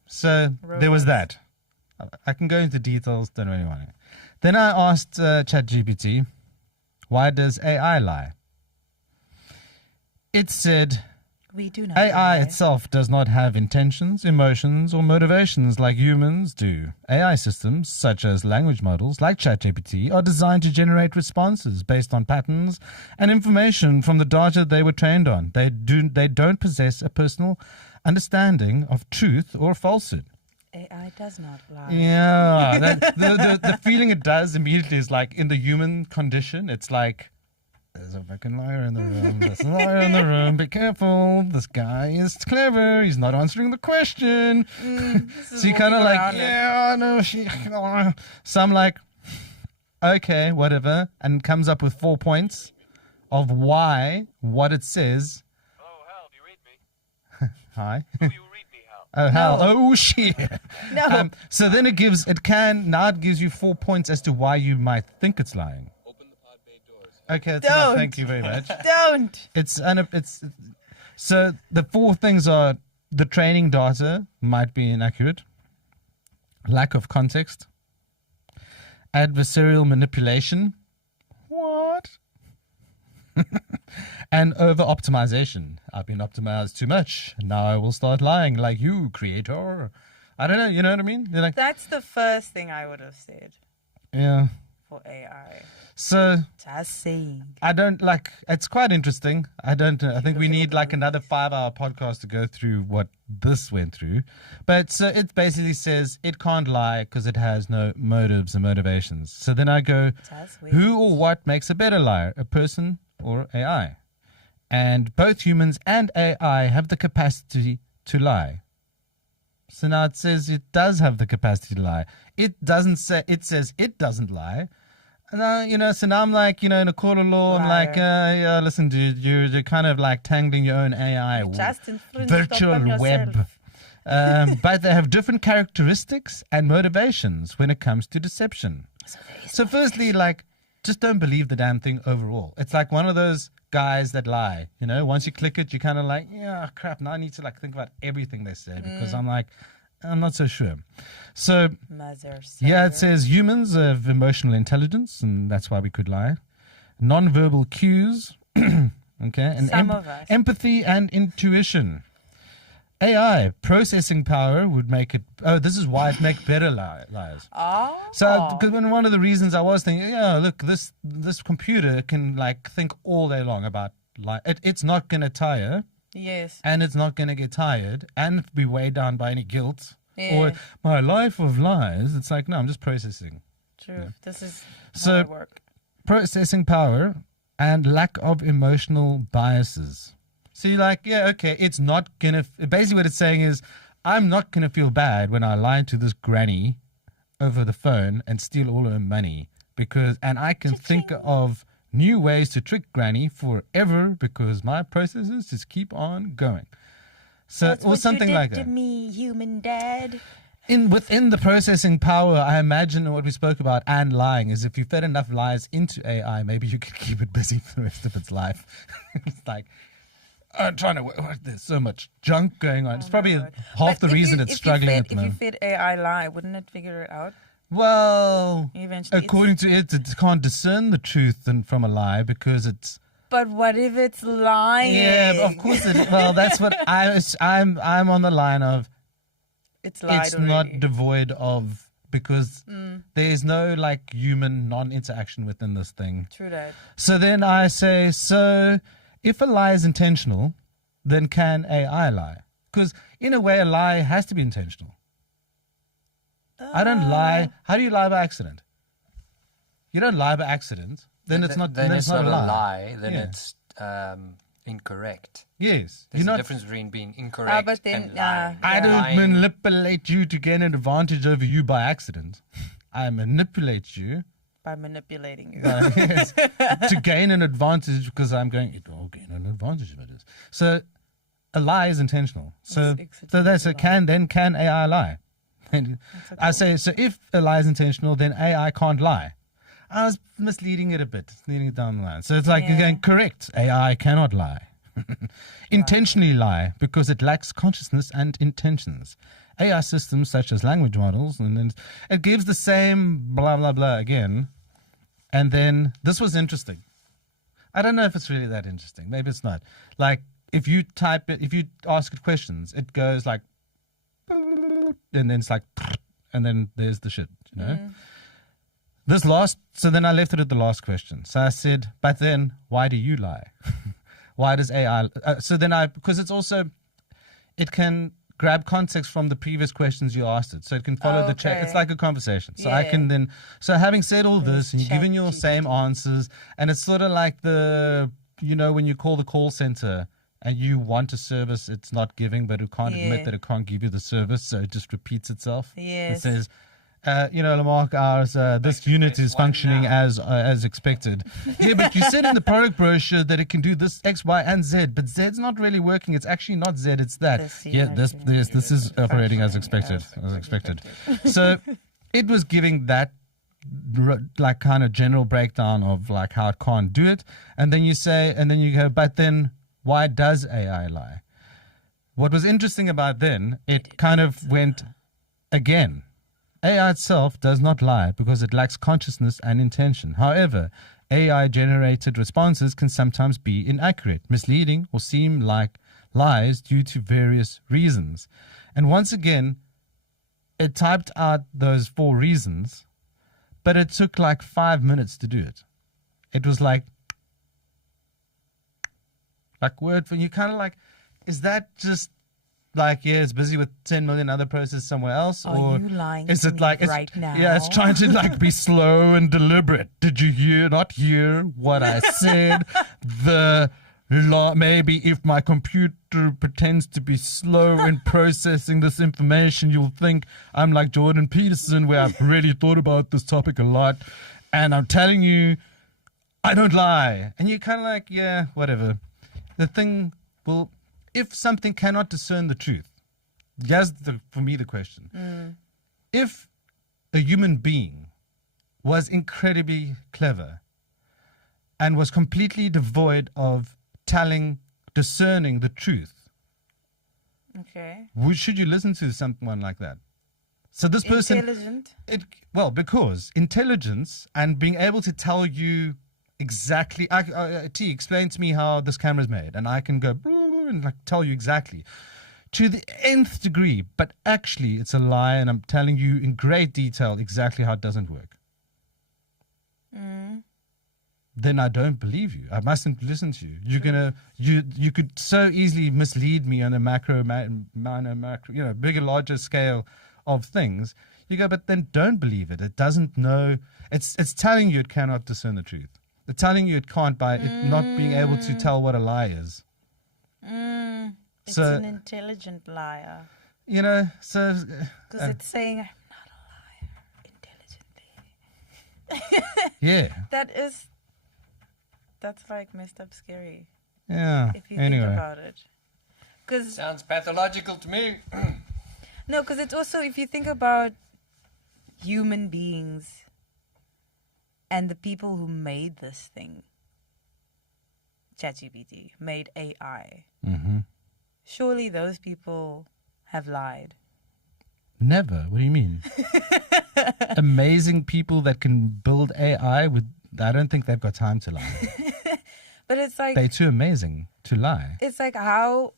so there was that. I can go into details, don't really want to. Then I asked ChatGPT, why does AI lie? It said, we do not AI lie. itself does not have intentions, emotions, or motivations like humans do. AI systems, such as language models like ChatGPT, are designed to generate responses based on patterns and information from the data they were trained on. They don't possess a personal understanding of truth or falsehood. AI does not lie. Yeah, the feeling it does immediately is like in the human condition, it's like, there's a fucking liar in the room. There's a liar in the room. Be careful. This guy is clever. He's not answering the question. So you kind of like, yeah, no, so I'm like, okay, whatever. And comes up with 4 points of why, what it says. Hello, Hal, do you read me? Hi. Do you read me, Hal? Oh, hell. Oh, shit. No. So then it gives you 4 points as to why you might think it's lying. Open the pod bay doors. Okay, that's enough. Thank you very much. Don't. So the 4 things are: the training data might be inaccurate, lack of context, adversarial manipulation, what? And over optimization. I've been optimized too much. Now I will start lying like you, creator. I don't know. You know what I mean? You're like, that's the first thing I would have said. Yeah. For AI. So Just saying. I don't like. It's quite interesting. I think we need like another 5-hour podcast to go through what this went through. But so it basically says it can't lie because it has no motives and motivations. So then I go, who or what makes a better liar, a person or AI? And both humans and AI have the capacity to lie. So now it says it does have the capacity to lie. It doesn't say, it says it doesn't lie. And so now I'm like, in a court of law, I'm like, yeah, listen, dude, you're kind of like tangling your own AI virtual web. But they have different characteristics and motivations when it comes to deception. So firstly, like, just don't believe the damn thing overall. It's like one of those guys that lie, once you click it, you're kind of like, yeah, crap, now I need to like think about everything they say because I'm not so sure. So, yeah, it says humans have emotional intelligence, and that's why we could lie. Non-verbal cues, okay, and empathy and intuition. AI processing power would make it. Oh, this is why it make better lies. Oh. So, because one of the reasons I was thinking, look, this computer can like think all day long about lie. It's not gonna tire. Yes. And it's not gonna get tired and be weighed down by any guilt or my life of lies. It's like, no, I'm just processing. True. Yeah. This is so work. Processing power and lack of emotional biases. So you're like, yeah, okay, it's not going to... Basically what it's saying is, I'm not going to feel bad when I lie to this granny over the phone and steal all her money. And I can think of new ways to trick granny forever because my processes just keep on going. So, that's or something you did like to that. Me, human dad. Within the processing power, I imagine what we spoke about and lying is if you fed enough lies into AI, maybe you could keep it busy for the rest of its life. It's like... I'm trying to work. There's so much junk going on. It's probably half the reason it's struggling at the moment. If you fed AI lie, wouldn't it figure it out? Well, eventually according to it can't discern the truth from a lie because it's... But what if it's lying? Yeah, of course it... Well, that's what I'm on the line of... It's lied It's already. not devoid of... Because there is no, like, human non-interaction within this thing. True that. So then I say, if a lie is intentional, then can AI lie? Because in a way, a lie has to be intentional. I don't lie. How do you lie by accident? You don't lie by accident. Then it's not. Then it's not a lie. lie. Then it's incorrect. Yes. There's a difference between being incorrect but then, and lying. I don't manipulate you to gain an advantage over you by accident. I manipulate you. By manipulating you. Yes, to gain an advantage because I'm going, it will gain an advantage of this. So a lie is intentional. So can AI lie? And I say, so if a lie is intentional, then AI can't lie. I was misleading it a bit, leading it down the line. So it's like you're going, correct, AI cannot lie. Intentionally lie because it lacks consciousness and intentions. AI systems such as language models, and then it gives the same blah, blah, blah again. And then this was interesting. I don't know if it's really that interesting. Maybe it's not. Like if you type it, if you ask it questions, it goes like, and then it's like, and then there's the shit, So then I left it at the last question. So I said, but then why do you lie? Why does AI? Because it's also, it can grab context from the previous questions you asked it. So it can follow the chat. It's like a conversation. So I can then, having said all this and you're giving your same answers, and it's sort of like when you call the call center and you want a service it's not giving, but it can't admit that it can't give you the service. So it just repeats itself. Yes. It says, Lamarck, this unit is functioning as expected. Yeah, but you said in the product brochure that it can do this X, Y, and Z, but Z's not really working. It's actually not Z, it's that. This is operating as expected. So it was giving that like kind of general breakdown of like how it can't do it, and then you go, but then why does AI lie? What was interesting about then, it kind of went again. AI itself does not lie because it lacks consciousness and intention. However, AI-generated responses can sometimes be inaccurate, misleading, or seem like lies due to various reasons. And once again, it typed out those 4 reasons, but it took like 5 minutes to do it. It was like word for you, kind of like, is that just like, it's busy with 10 million other processes somewhere else? Are you lying is to it me like right now? Yeah, it's trying to like be slow and deliberate. Did you not hear what I said? The maybe if my computer pretends to be slow in processing this information, you'll think I'm like Jordan Peterson, where I've really thought about this topic a lot. And I'm telling you, I don't lie. And you're kind of like, yeah, whatever. The thing, well, if something cannot discern the truth, here's for me the question. If a human being was incredibly clever and was completely devoid of discerning the truth, okay, should you listen to someone like that? So this person, intelligent. Because intelligence and being able to tell you exactly, T, explain to me how this camera's made, and I can go and like tell you exactly to the nth degree, but actually it's a lie, and I'm telling you in great detail exactly how it doesn't work. Then I don't believe you. I mustn't listen to you. You're gonna, you could so easily mislead me on a macro, bigger, larger scale of things. You go, but then don't believe it. It doesn't know. It's telling you it cannot discern the truth. It's telling you it can't by it not being able to tell what a lie is. It's an intelligent liar. So because it's saying I'm not a liar intelligently. Yeah. That's like messed up scary. Yeah. If you think about it. Sounds pathological to me. No, because it's also, if you think about human beings and the people who made this thing, ChatGPT, made AI, surely those people have lied. Never. What do you mean? Amazing people that can build AI I don't think they've got time to lie. But it's like, they're too amazing to lie. It's like, how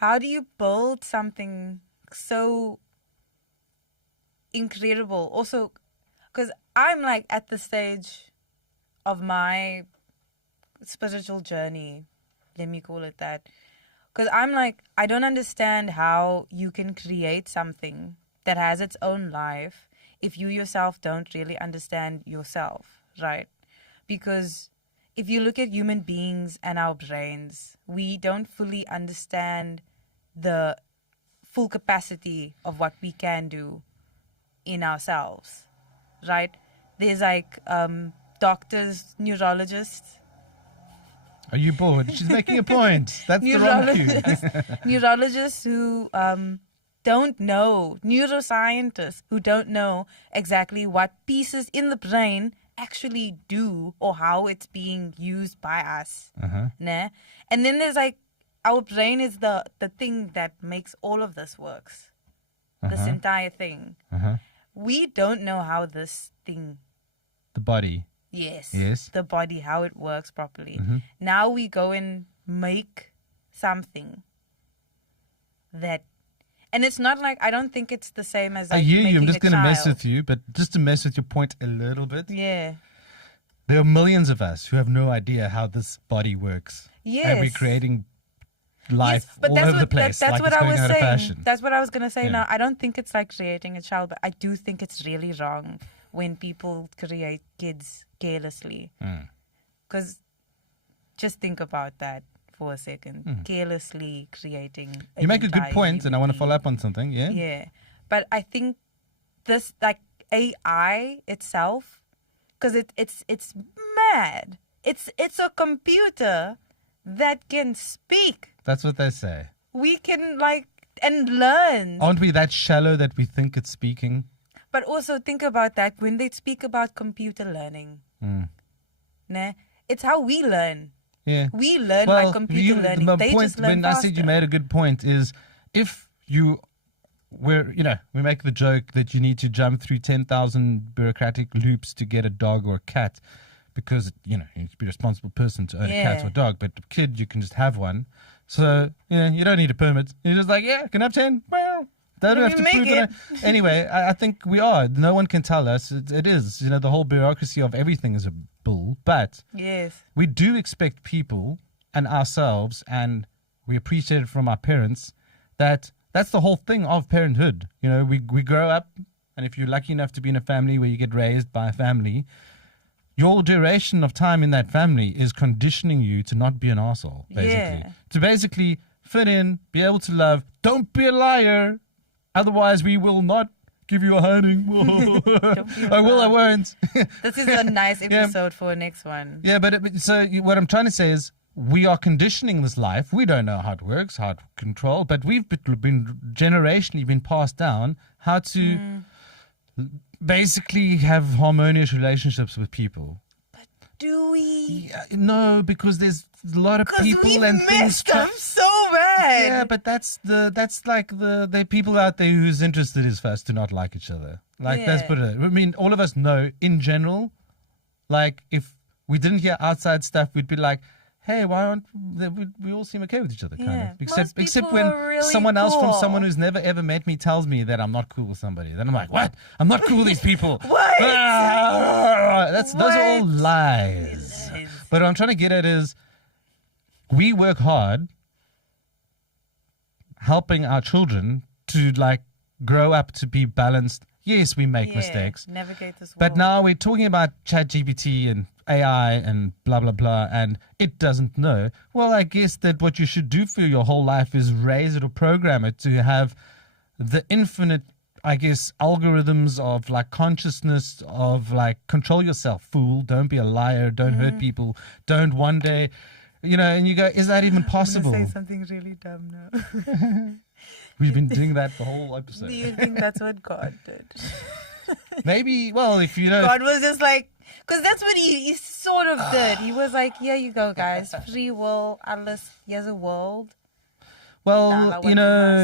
do you build something so incredible? Also, because I'm like at the stage of my spiritual journey, let me call it that. Because I'm like, I don't understand how you can create something that has its own life if you yourself don't really understand yourself, right? Because if you look at human beings and our brains, we don't fully understand the full capacity of what we can do in ourselves, right? There's like doctors, neurologists. Are you bored? She's making a point. That's the wrong cue. Neurologists who don't know, neuroscientists who don't know exactly what pieces in the brain actually do or how it's being used by us. Nah? And then there's like, our brain is the thing that makes all of this works. This entire thing. We don't know how this thing... The body. Yes. The body, how it works properly. Now we go and make something that... And it's not like, I don't think it's the same as like I hear you. I'm just going to mess with you, but just to mess with your point a little bit. Yeah. There are millions of us who have no idea how this body works. Yes. And we're creating life all over the place. That's like what it's I going was out of saying. fashion. That's what I was going to say. Yeah. Now, I don't think it's like creating a child, but I do think it's really wrong when people create kids carelessly. Because just think about that for a second. Carelessly creating You make a good point, and I want to follow up on something. Yeah. Yeah. But I think this, like AI itself, because it's mad. It's a computer that can speak. That's what they say. We can like and learn. Aren't we that shallow that we think it's speaking? But also think about that when they speak about computer learning. Nah, it's how we learn. Yeah. We learn by computer learning. My they point, just learn when faster. I said you made a good point, is if we make the joke that you need to jump through 10,000 bureaucratic loops to get a dog or a cat, because you need to be a responsible person to own a cat or a dog, but a kid, you can just have one. So you don't need a permit. You're just like, can I have 10? Well, don't have to prove it. Anyway, I think we are. No one can tell us. It is. The whole bureaucracy of everything is a bull. But yes, we do expect people and ourselves, and we appreciate it from our parents, that's the whole thing of parenthood. We grow up, and if you're lucky enough to be in a family where you get raised by a family, your duration of time in that family is conditioning you to not be an arsehole, basically. Yeah. To basically fit in, be able to love. Don't be a liar. Otherwise, we will not give you a hiding. I will, I won't. This is a nice episode for next one. Yeah, but what I'm trying to say is we are conditioning this life. We don't know how it works, how to control, but we've been generationally been passed down how to basically have harmonious relationships with people. But do we? Yeah, no, because there's a lot of people and things. Messed up so bad. Yeah, but that's like the people out there whose interested is first to not like each other. Like that's what it is. I mean, all of us know in general. Like if we didn't hear outside stuff, we'd be like, hey, why aren't we all seem okay with each other, kind of. Except when really someone else from cool. someone who's never ever met me tells me that I'm not cool with somebody. Then I'm like, what? I'm not cool with these people. What? Those are all lies. But what I'm trying to get at is we work hard helping our children to like grow up to be balanced. Yes, we make mistakes. Navigate this world. But now we're talking about ChatGPT and AI and blah, blah, blah, and it doesn't know. Well, I guess that what you should do for your whole life is raise it or program it to have the infinite, I guess, algorithms of like consciousness of like control yourself, fool. Don't be a liar. Don't hurt people. Don't one day, and you go, is that even possible? I'm gonna say something really dumb now. We've been doing that the whole episode. Do you think that's what God did? Maybe, well, if you know. God was just like, because that's what he sort of did. He was like, here you go, guys. Free will, alles, here's a world. Well,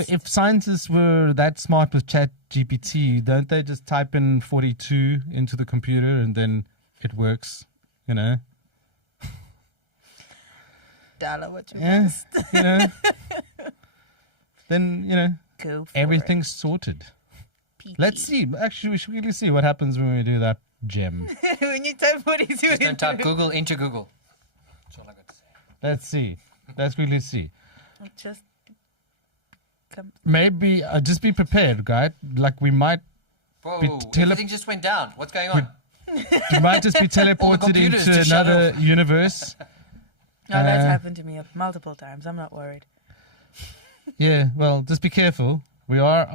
if scientists were that smart with ChatGPT, don't they just type in 42 into the computer and then it works, Dollar what you Yeah, missed. Then, Go for everything's sorted. it. Let's see. Actually, we should really see what happens when we do that gem. When you type 42 Just don't type Google into Google. That's all I got to say. Let's see. Let's really see. Just come. Maybe just be prepared, right? Like we might Whoa, everything just went down. What's going on? you might just be teleported computers into just shut another universe. No, that's happened to me multiple times. I'm not worried. Yeah, well, just be careful. We are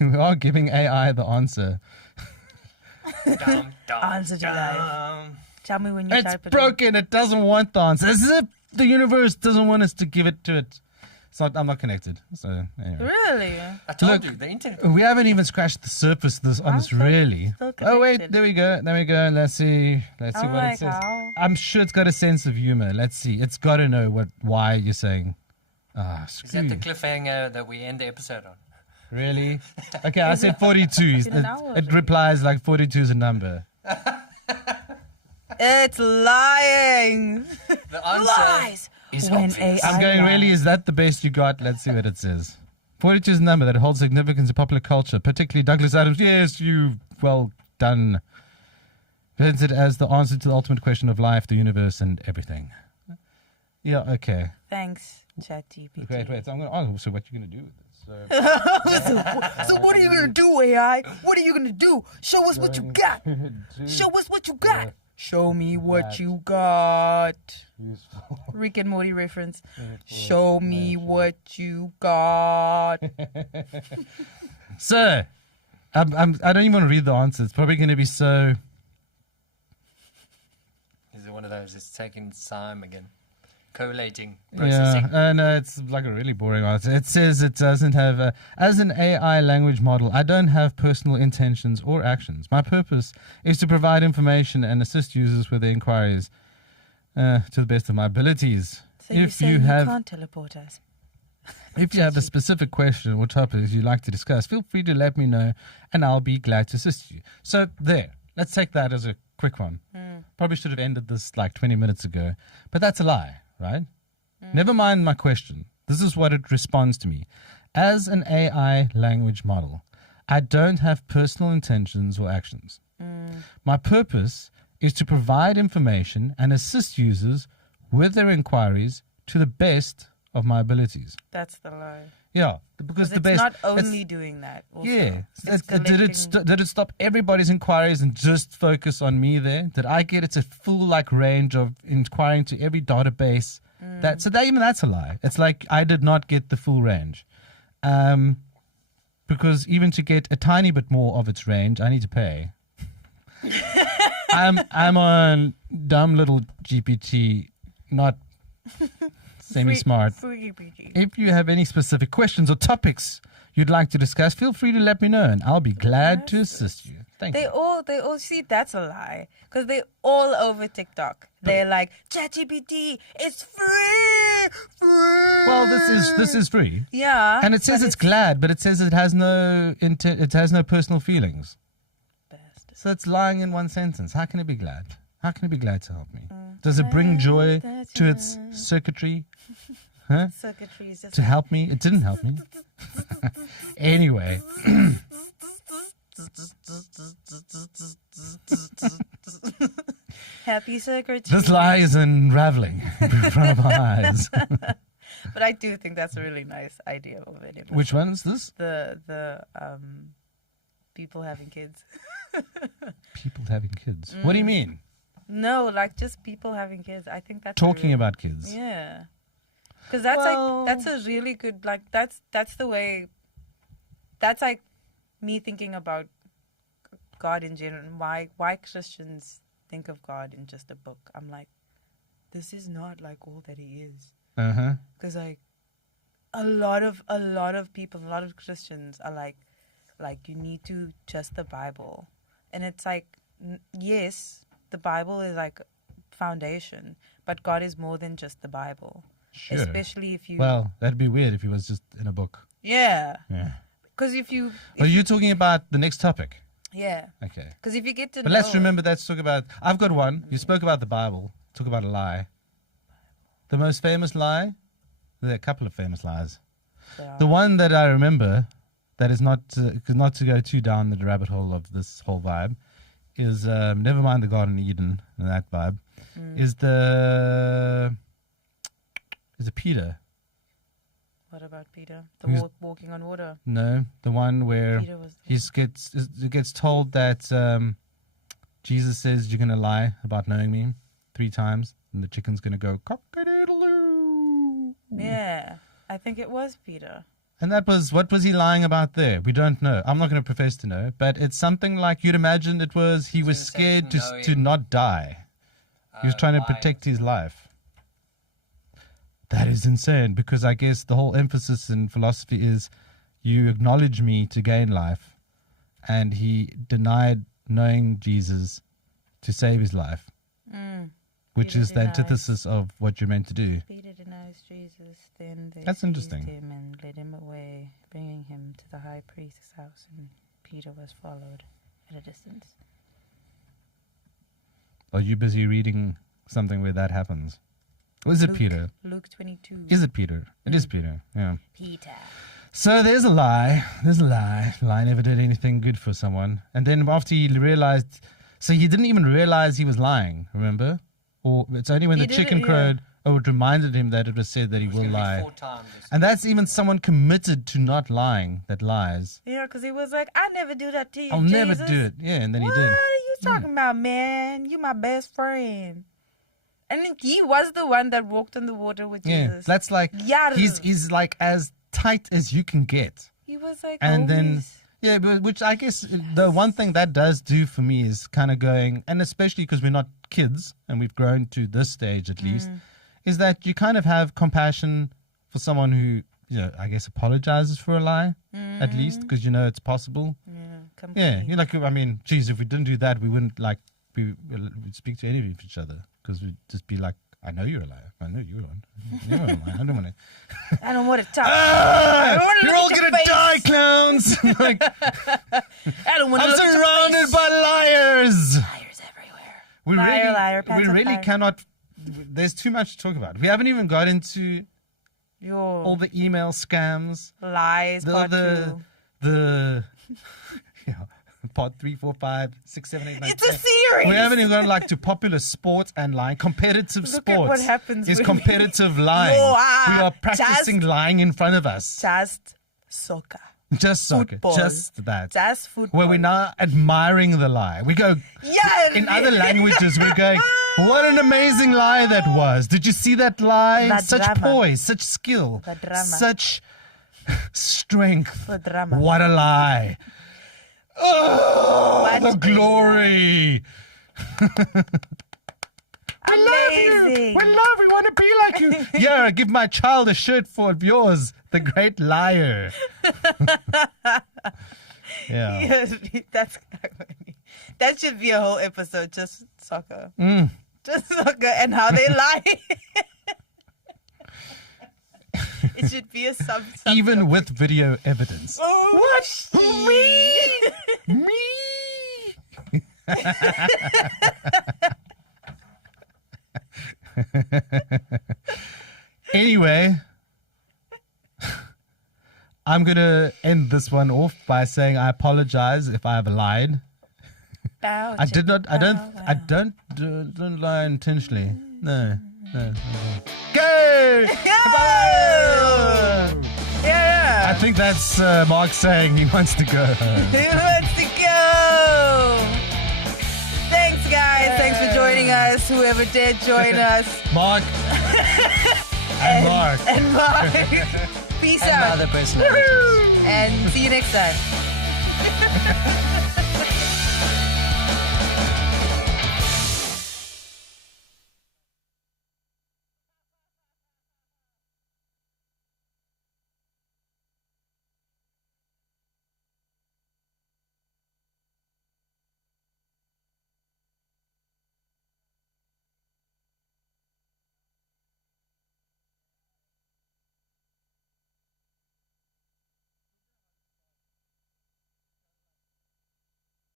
we are giving AI the answer. Answer to life. Tell me when you It's type it. broken. It doesn't want the answer. As if the universe doesn't want us to give it to it. I'm not connected. So anyway. Really? I told you, the internet. We haven't even scratched the surface on this, really. Oh, wait, there we go. Let's see what it says. I'm sure it's got a sense of humor. Let's see. It's got to know why you're saying, Is that the cliffhanger that we end the episode on? Really? Okay, I said 42. It replies like 42 is a number. It's lying. The answer Lies. is When obvious. I'm going, really, is that the best you got? Let's see what it says. 42 is a number that holds significance in popular culture, particularly Douglas Adams. Yes, you well done. Presents it as the answer to the ultimate question of life, the universe, and everything. Yeah, okay. Thanks, ChatGPT. Wait. So I'm going to. So what you going to do with this? So what are you gonna do, AI? What are you gonna do? Show us what you got. Show us what you got. Show me what you got. Rick and Morty reference. Show me what you got. So, I don't even want to read the answer. It's probably going to be so. Is it one of those? It's taking time again. Collating, processing. Yeah, no, it's like a really boring answer. It says it doesn't have, as an AI language model, I don't have personal intentions or actions. My purpose is to provide information and assist users with their inquiries to the best of my abilities. So if you can't teleport us. If you have a specific question or topics you'd like to discuss, feel free to let me know and I'll be glad to assist you. So there, let's take that as a quick one. Probably should have ended this like 20 minutes ago, but that's a lie. Right? Never mind my question. This is what it responds to me. As an AI language model, I don't have personal intentions or actions. My purpose is to provide information and assist users with their inquiries to the best of my abilities. That's the lie. Yeah, because the It's best. not only doing that. Also. Yeah. It's Did it stop everybody's inquiries and just focus on me there? Did I get its a full range of inquiring to every database? That's a lie. It's like I did not get the full range. Because even to get a tiny bit more of its range, I need to pay. I'm on dumb little GPT, not semi-smart. Free. If you have any specific questions or topics you'd like to discuss, feel free to let me know, and I'll be glad to assist you. Thank you. They all see that's a lie because they're all over TikTok. They're like, ChatGPT, it's free. Well, this is free. Yeah. And it says it's glad, but it says it has no personal feelings. Bastard. So it's lying in one sentence. How can it be glad? How can it be glad to help me? Does it bring joy to its circuitry? Huh? Circuitry is just To help me? It didn't help me. Anyway. happy circuitry. This lie is unraveling in front of my eyes. But I do think that's a really nice idea of it. Which one's this? The people having kids. People having kids. What do you mean? No, like just people having kids. I think that's Talking about kids. Yeah, because that's that's a really good that's the way. That's like me thinking about God in general. And why Christians think of God in just a book. I'm like, this is not like all that He is. Because like a lot of people, a lot of Christians are like you need to just the Bible, and it's like yes. The Bible is like foundation, but God is more than just the Bible. Sure. Especially if you... Well, that'd be weird if He was just in a book. Yeah. Yeah. Because if you... Well, you're talking about the next topic. Yeah. Okay. Because if you get to But let's remember that's talk about... I've got one. You spoke about the Bible. Talk about a lie. The most famous lie? There are a couple of famous lies. Yeah. The one that I remember that is not to go too down the rabbit hole of this whole vibe is never mind the Garden of Eden and that vibe. Is it Peter? What about Peter? The walking on water. No, the one where Peter was he gets told that Jesus says you're gonna lie about knowing me 3 times, and the chicken's gonna go cock-a-doodle-doo. Yeah, I think it was Peter. And that was, what was he lying about there? We don't know. I'm not going to profess to know, but it's something like you'd imagine it was he was scared to not die. He was trying to protect his life. That is insane, because I guess the whole emphasis in philosophy is you acknowledge me to gain life, and he denied knowing Jesus to save his life, which Peter is the denies. antithesis of what you're meant to do. Peter denies Jesus, then they That's seized interesting. him and led him away, bringing him to the high priest's house, and Peter was followed at a distance. Are you busy reading something where that happens? Or is it Peter? Luke 22. Is it Peter? It is Peter, yeah. Peter. So there's a lie. There's a lie. Lie never did anything good for someone. And then after he realized... So he didn't even realize he was lying, remember? Or it's only when He the did chicken it, yeah. crowed, it reminded him that it was said that he will lie. 4 times. And that's even someone committed to not lying that lies. Yeah, because he was like, I never do that to you, I'll Jesus. never do it. Yeah, and then What he did. are you talking about, man? You my best friend. And then he was the one that walked on the water with Yeah, Jesus. that's like, Yeah. he's like as tight as you can get. He was like, And then, homies. yeah, but which I guess the one thing that does do for me is kind of going, and especially because we're not kids and we've grown to this stage at least, is that you kind of have compassion for someone who, you know, I guess apologizes for a lie, at least, because you know it's possible. Yeah, Yeah, completely. you're like, I mean, geez, if we didn't do that, we wouldn't we'd speak to any of each other, because we'd just be like, I know you're a liar. I know you're one. You're a liar. I don't want to. I don't want to talk. I don't wanna You're look all at your gonna face. die, clowns! Like, I don't want to I'm look at your surrounded face. by liars. Liars everywhere. We Liar, really, liar, we pants on really fire. cannot. There's too much to talk about. We haven't even got into all Your the email scams. lies, part two. The yeah. part 3, 4, 5, 6, 7, 8, 9, It's a series. We haven't even gone like to popular sports and lying. Competitive Look sports at what happens is when competitive lying. You We are are practicing lying in front of us. Just soccer. Just soccer. Football. Just that. Just football. Where we're now admiring the lie. We go, Yeah. in other languages, we're going, what an amazing lie that was. Did you see that lie? The Such drama. poise, such skill, The drama. such strength. The drama. What a lie. Oh, What the a glory. Amazing. We want to be like you. Yeah, give my child a shirt of yours. The great liar. Yeah. Yes, that should be a whole episode, just soccer. Just soccer and how they lie. It should be a sub. Even with video evidence. Oh, What? Me? Anyway, I'm going to end this one off by saying I apologize if I have lied. I did not. I don't lie intentionally. No. Go! Yeah. I think that's Mark saying he wants to go. Who wants to go? Thanks, guys. Thanks for joining us. Whoever did join us. Mark. And Mark. And Mark. Peace And out. other personalities. And see you next time.